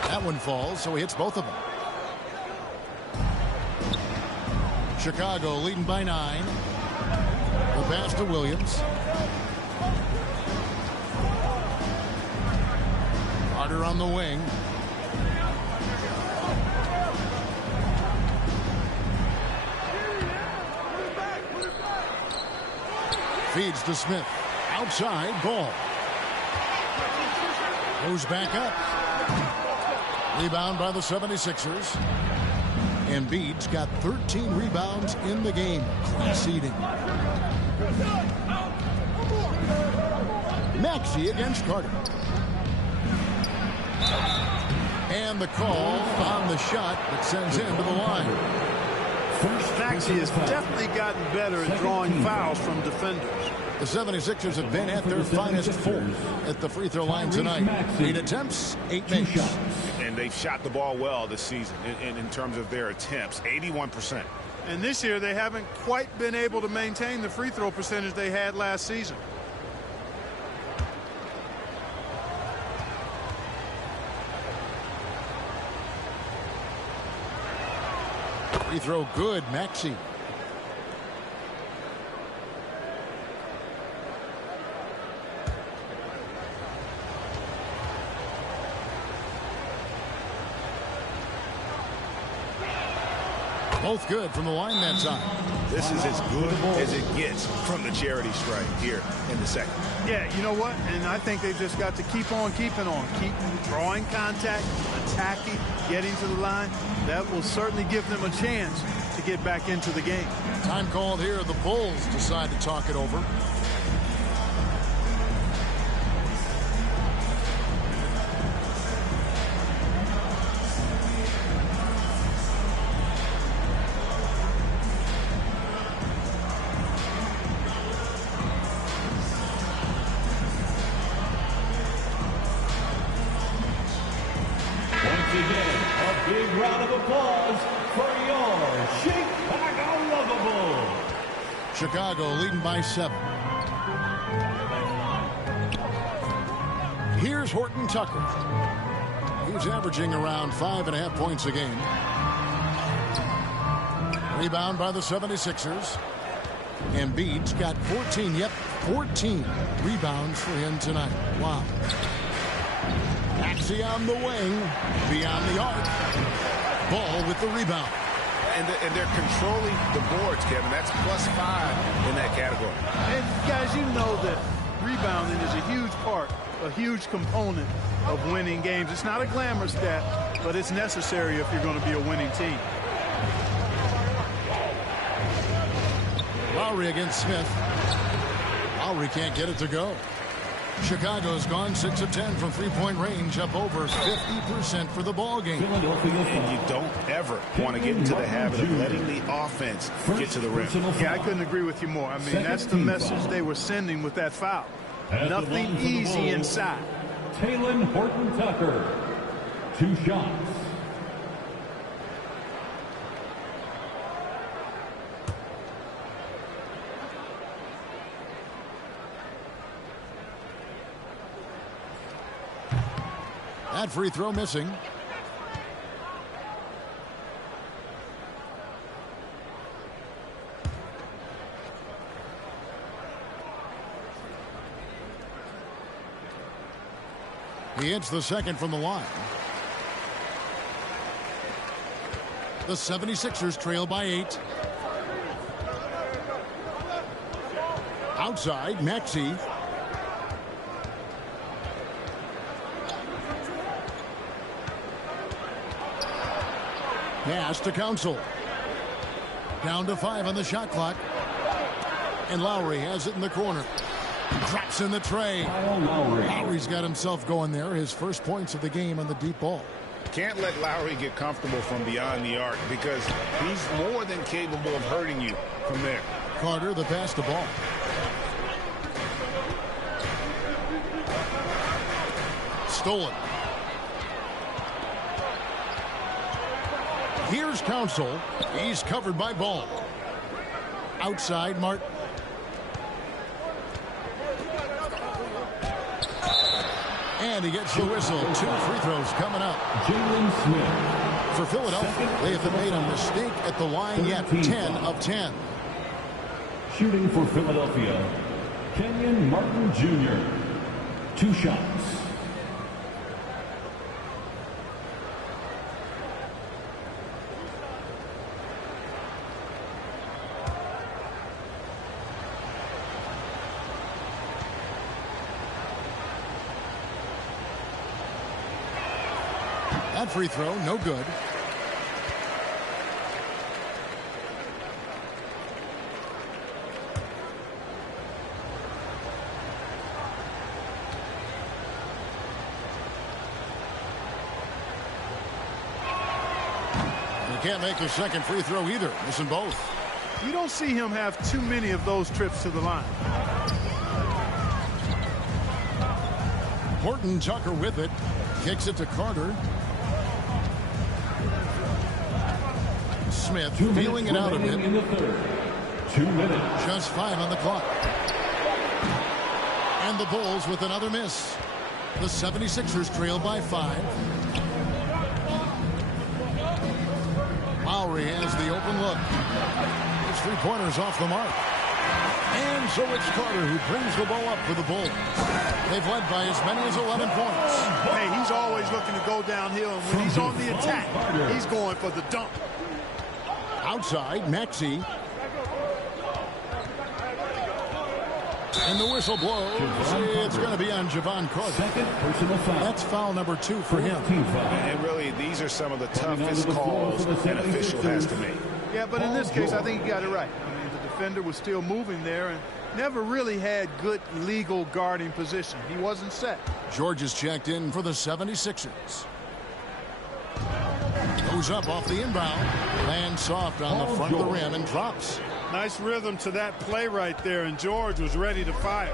That one falls, so he hits both of them. Chicago leading by 9. The pass to Williams. Carter on the wing. Feeds to Smith. Outside, ball. Goes back up. Rebound by the 76ers. Embiid's got 13 rebounds in the game. Class eating. Maxey against Carter. And the call on the shot that sends him to the line. Maxey has definitely gotten better at drawing fouls from defenders. The 76ers have been at their finest 4 at the free throw line tonight. 8 attempts, 8 makes. And they've shot the ball well this season in terms of their attempts, 81%. And this year they haven't quite been able to maintain the free throw percentage they had last season. Free throw good, Maxey. Both good from the line that time. This is as good as it gets from the charity stripe here in the second. Yeah, you know what? And I think they've just got to keep on keeping on. Keep drawing contact, attacking, getting to the line. That will certainly give them a chance to get back into the game. Time called here. The Bulls decide to talk it over. Chicago leading by 7. Here's Horton Tucker. He's averaging around 5.5 points a game. Rebound by the 76ers. Embiid's got 14. Yep, 14 rebounds for him tonight. Wow. Maxey on the wing. Beyond the arc. Ball with the rebound. And they're controlling the boards, Kevin. That's +5 in that category. And guys, you know that rebounding is a huge part, a huge component of winning games. It's not a glamour stat, but it's necessary if you're going to be a winning team. Lowry against Smith. Lowry can't get it to go. Chicago's gone 6 of 10 from three-point range, up over 50% for the ball game. And you don't ever want to get into the habit of letting the offense get to the rim. Yeah, I couldn't agree with you more. I mean, that's the message they were sending with that foul. Nothing easy inside. Talen Horton-Tucker, 2 shots. That free throw missing. He hits the second from the line. The 76ers trail by 8. Outside, Maxey. Pass to Council. Down to 5 on the shot clock. And Lowry has it in the corner. Drops in the tray. Lowry's got himself going there. His first points of the game on the deep ball. Can't let Lowry get comfortable from beyond the arc because he's more than capable of hurting you from there. Carter, the pass to Ball. Stolen. Here's Council. He's covered by Ball. Outside, Martin. And he gets the whistle. 2 free throws coming up. Jalen Smith. For Philadelphia, they haven't made a mistake at the line yet. 10 of 10. Shooting for Philadelphia, Kenyon Martin Jr., 2 shots. That free throw, no good. He can't make a second free throw either. Missing both. You don't see him have too many of those trips to the line. Horton-Tucker with it. Kicks it to Carter. Smith feeling it out a bit. In the third. 2 minutes. Just 5 on the clock. And the Bulls with another miss. The 76ers trail by 5. Lowry has the open look. His 3-pointers off the mark. And so it's Carter who brings the ball up for the Bulls. They've led by as many as 11 points. Hey, he's always looking to go downhill, and when he's on the attack, he's going for the dunk. Outside, Maxey. And the whistle blows. It's going to be on Javon Carter. Second personal foul. That's foul number 2 for him. And really, these are some of the toughest calls an official has to make. Yeah, but in this case, I think he got it right. I mean, the defender was still moving there and never really had good legal guarding position. He wasn't set. George is checked in for the 76ers. Goes up off the inbound. Lands soft on the front of the rim and drops. Nice rhythm to that play right there, and George was ready to fire.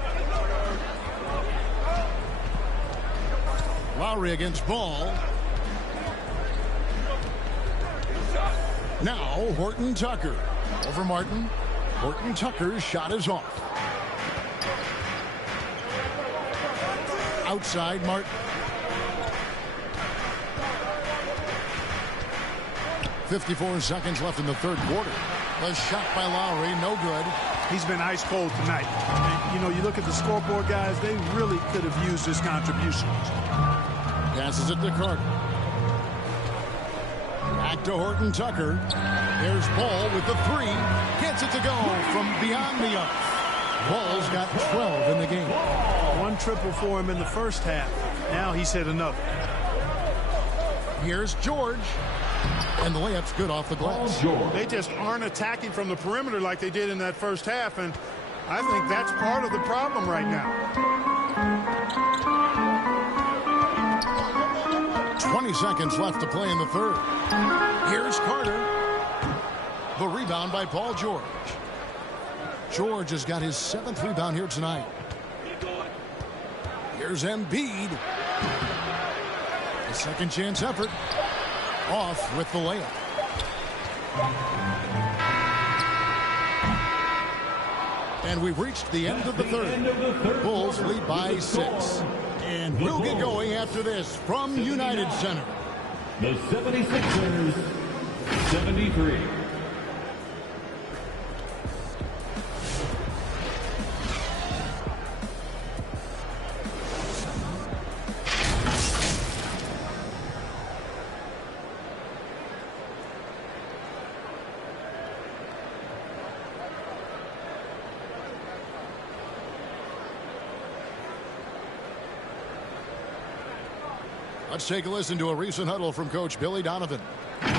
Lowry against Ball. Now Horton-Tucker. Over Martin. Horton-Tucker's shot is off. Outside Martin. 54 seconds left in the third quarter. The shot by Lowry, no good. He's been ice cold tonight. And, you know, you look at the scoreboard, guys, they really could have used his contribution. Passes it to Carter. Back to Horton-Tucker. There's Ball with the 3. Gets it to go from beyond the arc. Ball's got 12 in the game. 1 triple for him in the first half. Now he's hit another. Here's George. And the layup's good off the glass. They just aren't attacking from the perimeter like they did in that first half, and I think that's part of the problem right now. 20 seconds left to play in the third. Here's Carter. The rebound by Paul George. George has got his 7th rebound here tonight. Here's Embiid. A second chance effort. Off with the layup. And we've reached the end of the third. Bulls lead by 6. And we'll get going after this from United Center. The 76ers, 73. Let's take a listen to a recent huddle from Coach Billy Donovan. Great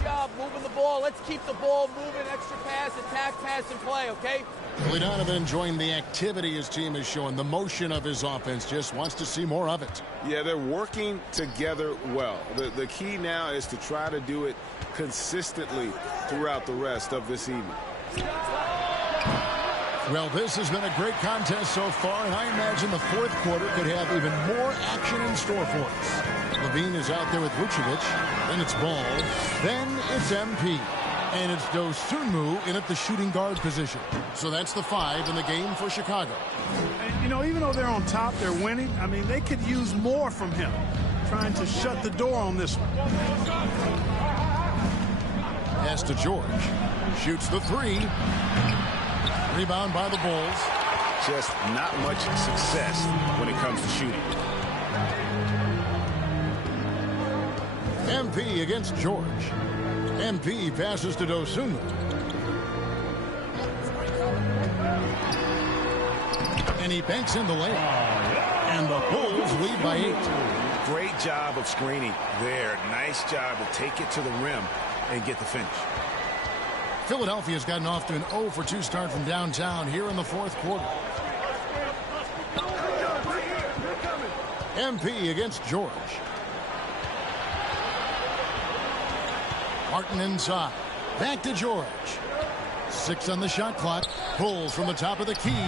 job moving the ball. Let's keep the ball moving. Extra pass, attack, pass, and play, okay? Billy Donovan enjoying the activity his team is showing, the motion of his offense. Just wants to see more of it. Yeah, they're working together well. The key now is to try to do it consistently throughout the rest of this evening. Well, this has been a great contest so far, and I imagine the fourth quarter could have even more action in store for us. Levine is out there with Vucevic, then it's Ball, then it's MP, and it's Dosunmu in at the shooting guard position. So that's the 5 in the game for Chicago. And, you know, even though they're on top, they're winning. I mean, they could use more from him, trying to shut the door on this one. Pass to George. Shoots the 3. Rebound by the Bulls. Just not much success when it comes to shooting. MP against George. MP passes to Dosunmu. And he banks in the layup. And the Bulls lead by 8. Great job of screening there. Nice job to take it to the rim and get the finish. Philadelphia's gotten off to an 0-for-2 start from downtown here in the fourth quarter. MP against George. Martin inside. Back to George. 6 on the shot clock. Pulls from the top of the key.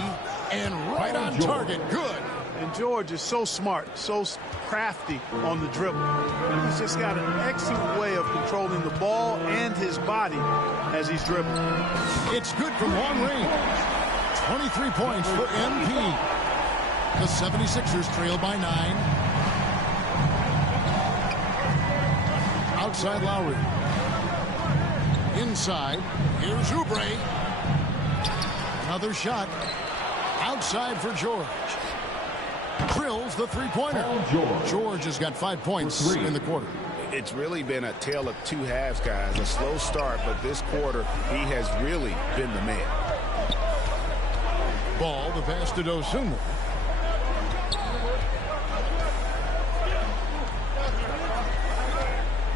And right on target. Good. And George is so smart, so crafty on the dribble. And he's just got an excellent way of controlling the ball and his body as he's dribbling. It's good from long range. 23 points for MP. The 76ers trail by 9. Outside Lowry. Inside. Here's Oubre. Another shot. Outside for George. Drills the three-pointer. George has got 5 points in the quarter. It's really been a tale of two halves, guys. A slow start, but this quarter, he has really been the man. Ball, the pass to Dosunmu.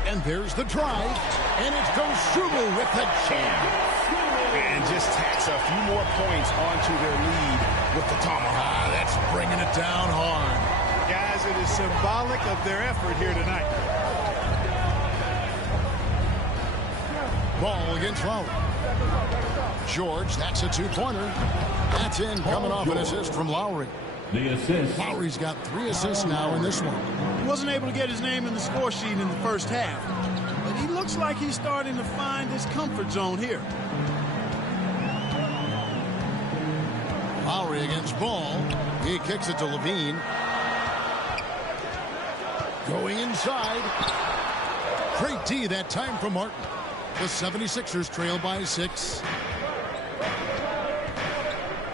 And there's the drive. And it's Dosunmu with the jam. And just tacks a few more points onto their lead with the tomahawk. That's bringing it down hard. Guys, it is symbolic of their effort here tonight. Ball against Lowry. George, that's a 2-pointer. That's in, coming off an assist from Lowry. The assist. Lowry's got 3 assists now in this one. He wasn't able to get his name in the score sheet in the first half. But he looks like he's starting to find his comfort zone here. Lowry against Ball. He kicks it to Levine. Going inside. Great D that time from Martin. The 76ers trail by 6.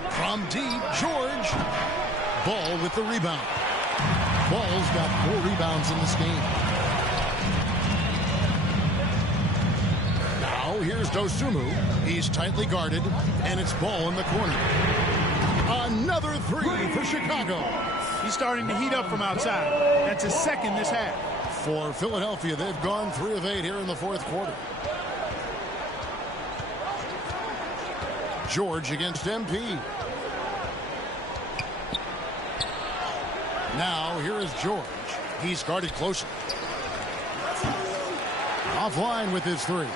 From deep, George. Ball with the rebound. Ball's got 4 rebounds in this game. Now here's Dosunmu. He's tightly guarded, and it's Ball in the corner. Another 3 for Chicago. He's starting to heat up from outside. That's his second this half. For Philadelphia, they've gone 3 of 8 here in the fourth quarter. George against MP. Now here is George. He's guarded closely. Offline with his 3.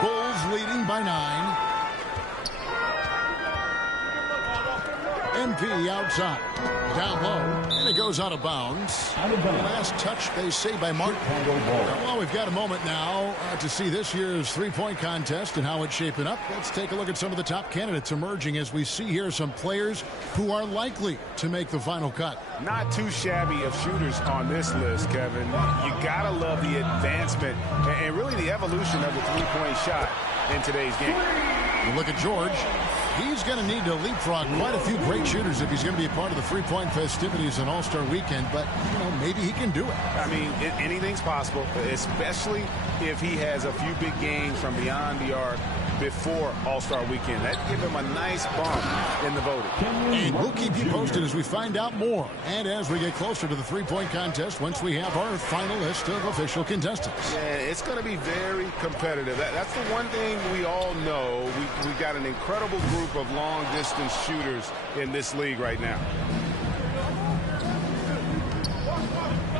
Bulls leading by 9. MP outside. Down low. And it goes out of bounds. Last touch, they say, by Martin. Well, we've got a moment now to see this year's three-point contest and how it's shaping up. Let's take a look at some of the top candidates emerging as we see here some players who are likely to make the final cut. Not too shabby of shooters on this list, Kevin. You gotta love the advancement and really the evolution of the three-point shot in today's game. You look at George. He's going to need to leapfrog quite a few great shooters if he's going to be a part of the three-point festivities on All-Star Weekend. But, you know, maybe he can do it. I mean, anything's possible, especially if he has a few big games from beyond the arc before All-Star Weekend. That'd give him a nice bump in the voting. And we'll keep you posted as we find out more. And as we get closer to the three-point contest, once we have our final list of official contestants. Yeah, it's going to be very competitive. That's the one thing we all know. We got an incredible group of long-distance shooters in this league right now.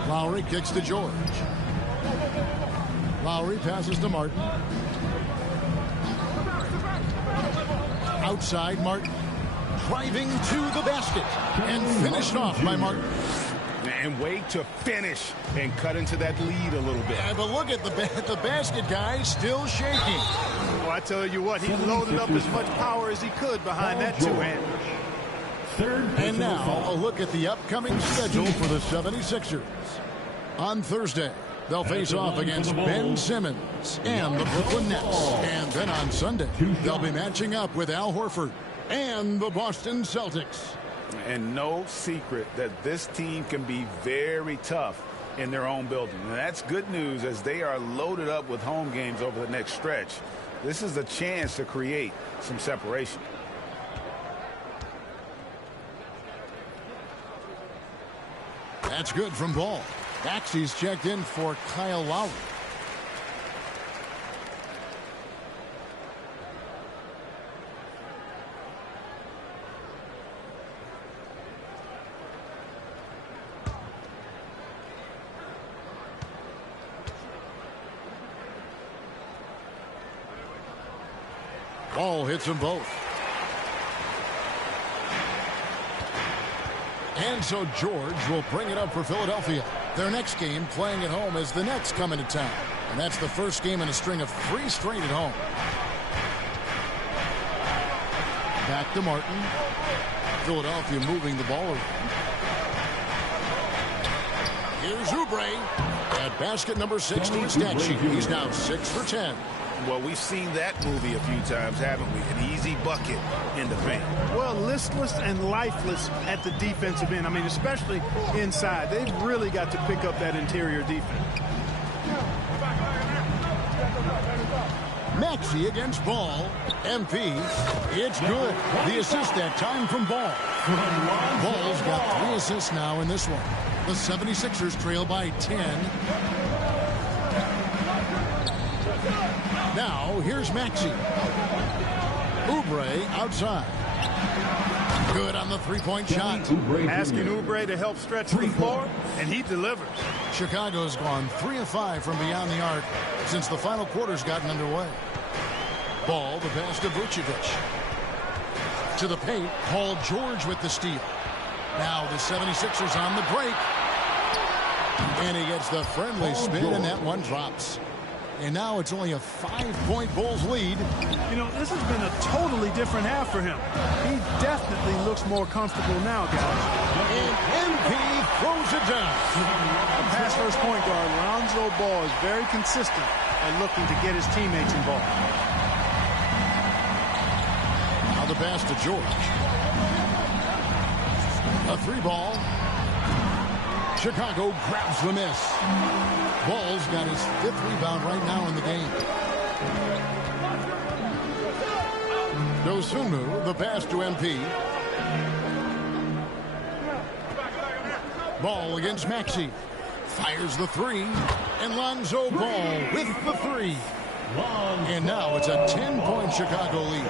Lowry kicks to George. Lowry passes to Martin. Outside, Martin driving to the basket and finished off by Martin. And wait to finish and cut into that lead a little bit. Yeah, but look at the basket guy still shaking. Well, I tell you what, he loaded up as much power as he could behind that two-hand. And now a look at the upcoming schedule for the 76ers. On Thursday, they'll face off against Ben Simmons and the Brooklyn Nets. And then on Sunday, they'll be matching up with Al Horford and the Boston Celtics. And no secret that this team can be very tough in their own building. And that's good news as they are loaded up with home games over the next stretch. This is a chance to create some separation. That's good from Ball. Maxey's checked in for Kyle Lowry. Ball hits them both. And so George will bring it up for Philadelphia. Their next game playing at home as the Nets come into town. And that's the first game in a string of 3 straight at home. Back to Martin. Philadelphia moving the ball around. Here's Oubre at basket number 6 to his stat sheet. He's now 6 for 10. Well, we've seen that movie a few times, haven't we? An easy bucket in the paint. Well, listless and lifeless at the defensive end. I mean, especially inside. They've really got to pick up that interior defense. Maxey against Ball. MP. It's good. The assist that time from Ball. Ball's got 3 assists now in this one. The 76ers trail by 10. Now, here's Maxey. Oubre outside. Good on the three-point shot. Asking Oubre to help stretch the floor, and he delivers. Chicago's gone 3 of 5 from beyond the arc since the final quarter's gotten underway. Ball, the pass to Vucevic. To the paint, Paul George with the steal. Now the 76ers on the break. And he gets the friendly spin, and that one drops. And now it's only a 5-point Bulls lead. You know, this has been a totally different half for him. He definitely looks more comfortable now, guys. And MP throws it down. Pass first point guard, Lonzo Ball is very consistent at looking to get his teammates involved. Now the pass to George. A 3-ball. Chicago grabs the miss. Ball's got his 5th rebound right now in the game. Dosunmu, the pass to MP. Ball against Maxey. Fires the three. And Lonzo Ball with the three. And now it's a 10-point Chicago lead.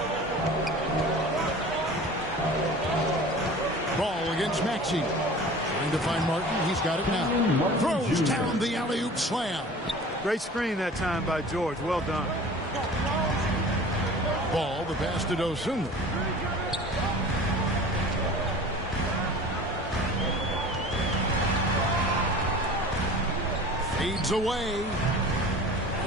Ball against Maxey. Trying to find Martin. He's got it now. Throws down the alley-oop slam. Great screen that time by George. Well done. Ball, the pass to Dosunmu. Fades away.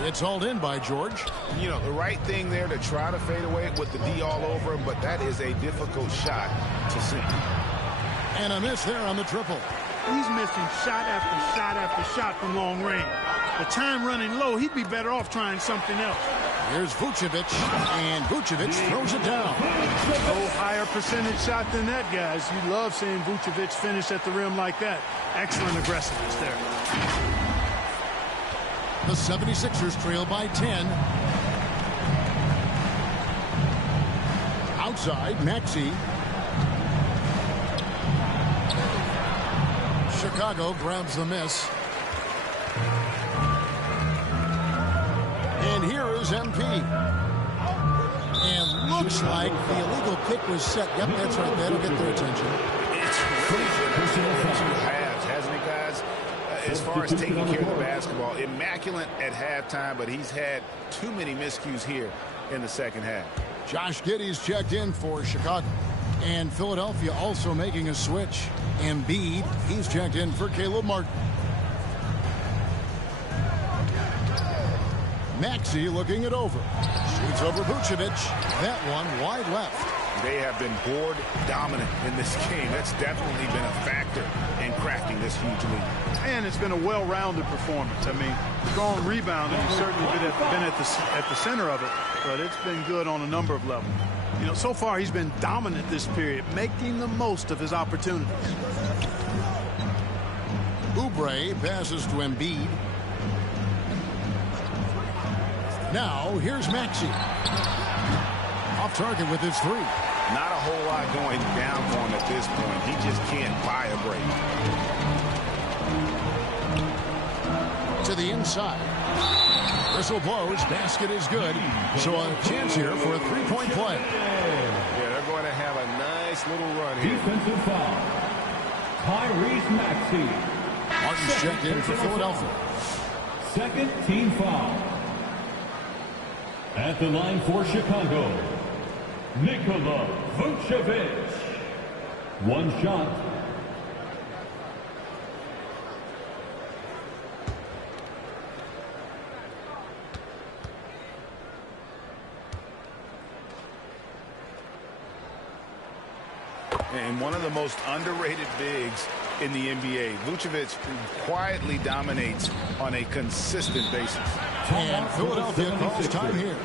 It's hauled in by George. You know, the right thing there to try to fade away with the D all over him, but that is a difficult shot to sink. And a miss there on the triple. He's missing shot after shot after shot from long range. The time running low, he'd be better off trying something else. Here's Vucevic, and Vucevic throws it down. No higher percentage shot than that, guys. You love seeing Vucevic finish at the rim like that. Excellent aggressiveness there. The 76ers trail by 10. Outside, Maxey. Chicago grabs the miss. And here is MP. And looks like the illegal kick was set. Yep, that's right. That'll get their attention. It's really been two halves, hasn't it, guys? As far as taking care of the basketball, immaculate at halftime, but he's had too many miscues here in the second half. Josh Giddey's checked in for Chicago. And Philadelphia also making a switch. Embiid, he's checked in for Caleb Martin. Maxey looking it over. Shoots over Vucevic. That one wide left. They have been board dominant in this game. That's definitely been a factor in crafting this huge lead. And it's been a well-rounded performance. I mean, strong rebounding. He's certainly been at the center of it, but it's been good on a number of levels. You know, so far he's been dominant this period, making the most of his opportunities. Oubre passes to Embiid. Now, here's Maxey. Off target with his three. Not a whole lot going down for him at this point. He just can't buy a break. To the inside. Whistle blows. Basket is good. So a chance here for a three-point play. Yeah, they're going to have a nice little run here. Defensive foul. Tyrese Maxey. Martin's checked in for Philadelphia. Second team foul. At the line for Chicago, Nikola Vucevic. One shot. And one of the most underrated bigs in the NBA. Vucevic quietly dominates on a consistent basis. And Philadelphia calls time here.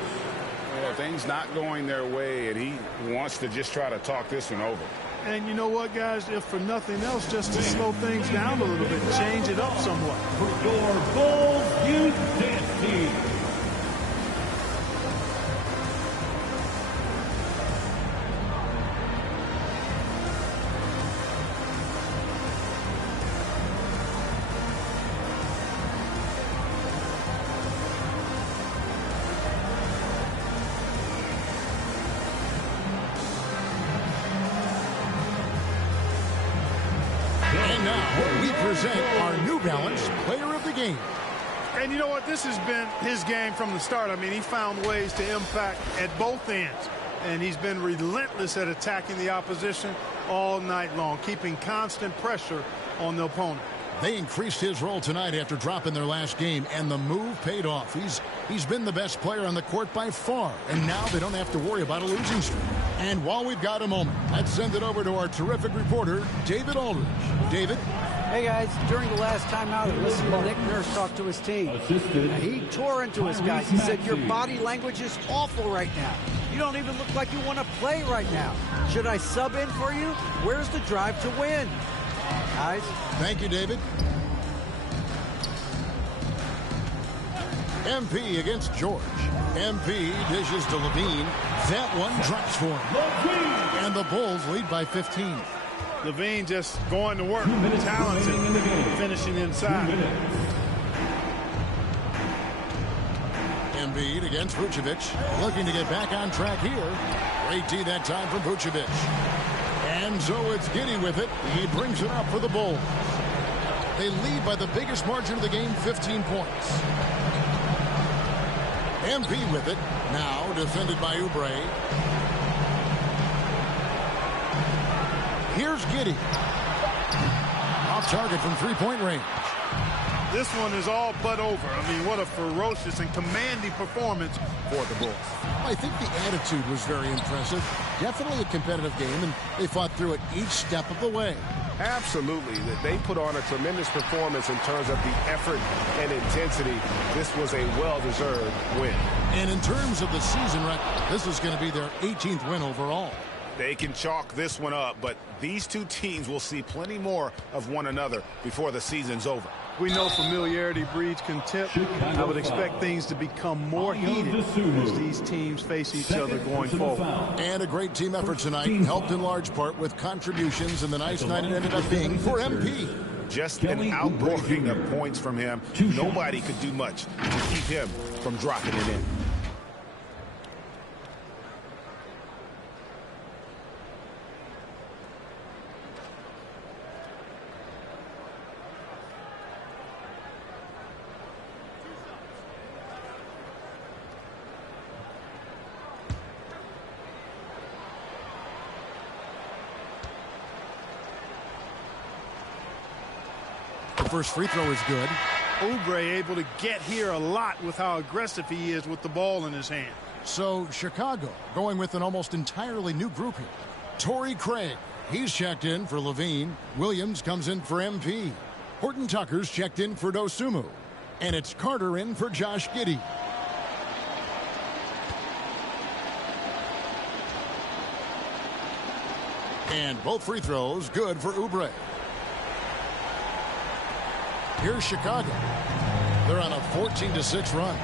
Yeah, things not going their way, and he wants to just try to talk this one over. And you know what, guys? If for nothing else, just to slow things down a little bit, change it up somewhat. For your Bulls Youth Dance Team. Our New Balance Player of the Game. And you know what? This has been his game from the start. I mean, he found ways to impact at both ends. And he's been relentless at attacking the opposition all night long, keeping constant pressure on the opponent. They increased his role tonight after dropping their last game, and the move paid off. He's been the best player on the court by far, and now they don't have to worry about a losing streak. And while we've got a moment, let's send it over to our terrific reporter, David Aldridge. David? Hey, guys, during the last timeout, I listened to Nick Nurse talk to his team. He tore into his guys. He said, your body language is awful right now. You don't even look like you want to play right now. Should I sub in for you? Where's the drive to win? Guys? Thank you, David. MP against George. MP dishes to Levine. That one drops for him. And the Bulls lead by 15. Levine just going to work. 2 minutes Talented. remaining in the game. Finishing 2 inside. minutes. Embiid against Vucevic, looking to get back on track here. Great D that time from Vucevic. And so it's Giddey with it. He brings it up for the Bulls. They lead by the biggest margin of the game, 15 points. MP with it, now defended by Oubre. Here's Giddey. Off target from three-point range. This one is all but over. I mean, what a ferocious and commanding performance for the Bulls. I think the attitude was very impressive. Definitely a competitive game, and they fought through it each step of the way. Absolutely. They put on a tremendous performance in terms of the effort and intensity. This was a well-deserved win. And in terms of the season record, this is going to be their 18th win overall. They can chalk this one up, but these two teams will see plenty more of one another before the season's over. We know familiarity breeds contempt. I would expect things to become more heated as these teams face each other going forward. And a great team effort tonight, helped in large part with contributions, and the nice night it ended up being for MP. Just an outpouring of points from him. Nobody could do much to keep him from dropping it in. First free throw is good. Oubre able to get here a lot with how aggressive he is with the ball in his hand. So Chicago going with an almost entirely new group here. Torrey Craig, he's checked in for Levine. Williams comes in for MP. Horton Tucker's checked in for Dosunmu. And it's Carter in for Josh Giddey. And both free throws good for Oubre. Here's Chicago. They're on a 14-6 run.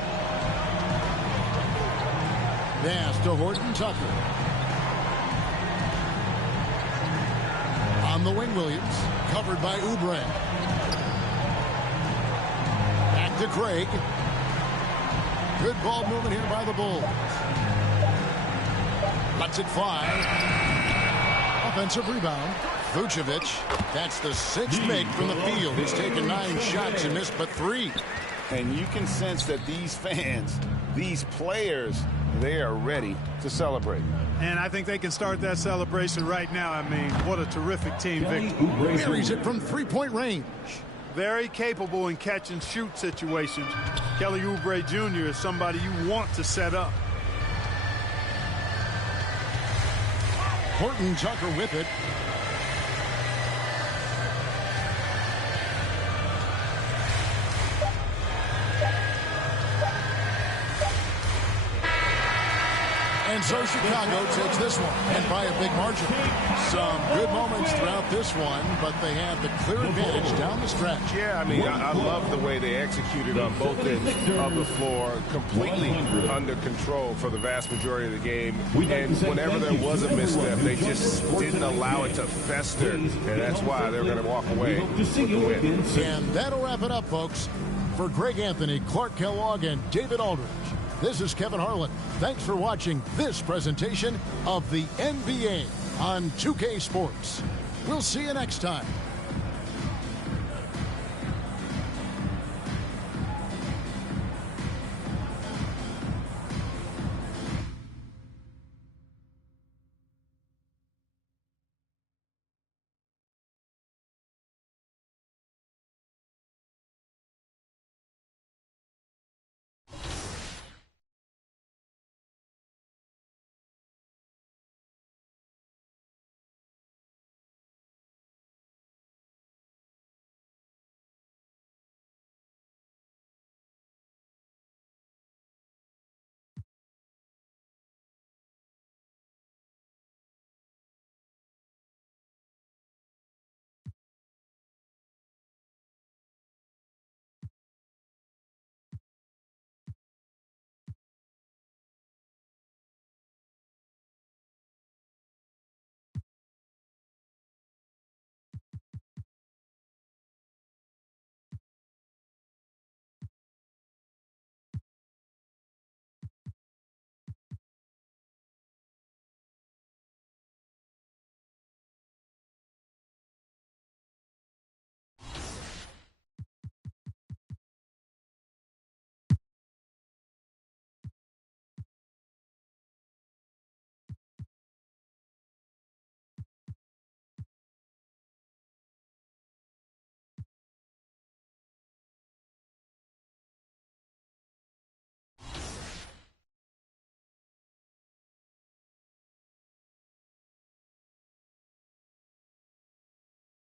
Pass to Horton Tucker. On the wing, Williams. Covered by Oubre. Back to Craig. Good ball movement here by the Bulls. Lets it fly. Offensive rebound. Vucevic, that's the sixth make from the field. He's taken 9 shots and missed but 3. And you can sense that these fans, these players, they are ready to celebrate. And I think they can start that celebration right now. I mean, what a terrific team victory. Buries it from three-point range. Very capable in catch and shoot situations. Kelly Oubre Jr. is somebody you want to set up. Horton Tucker with it. And so Chicago takes this one, and by a big margin. Some good moments throughout this one, but they have the clear advantage down the stretch. Yeah, I mean, I love the way they executed on both ends of the floor, completely under control for the vast majority of the game. And whenever there was a misstep, they just didn't allow it to fester, and that's why they're going to walk away with the win. And that'll wrap it up, folks. For Greg Anthony, Clark Kellogg, and David Aldridge, this is Kevin Harlan. Thanks for watching this presentation of the NBA on 2K Sports. We'll see you next time.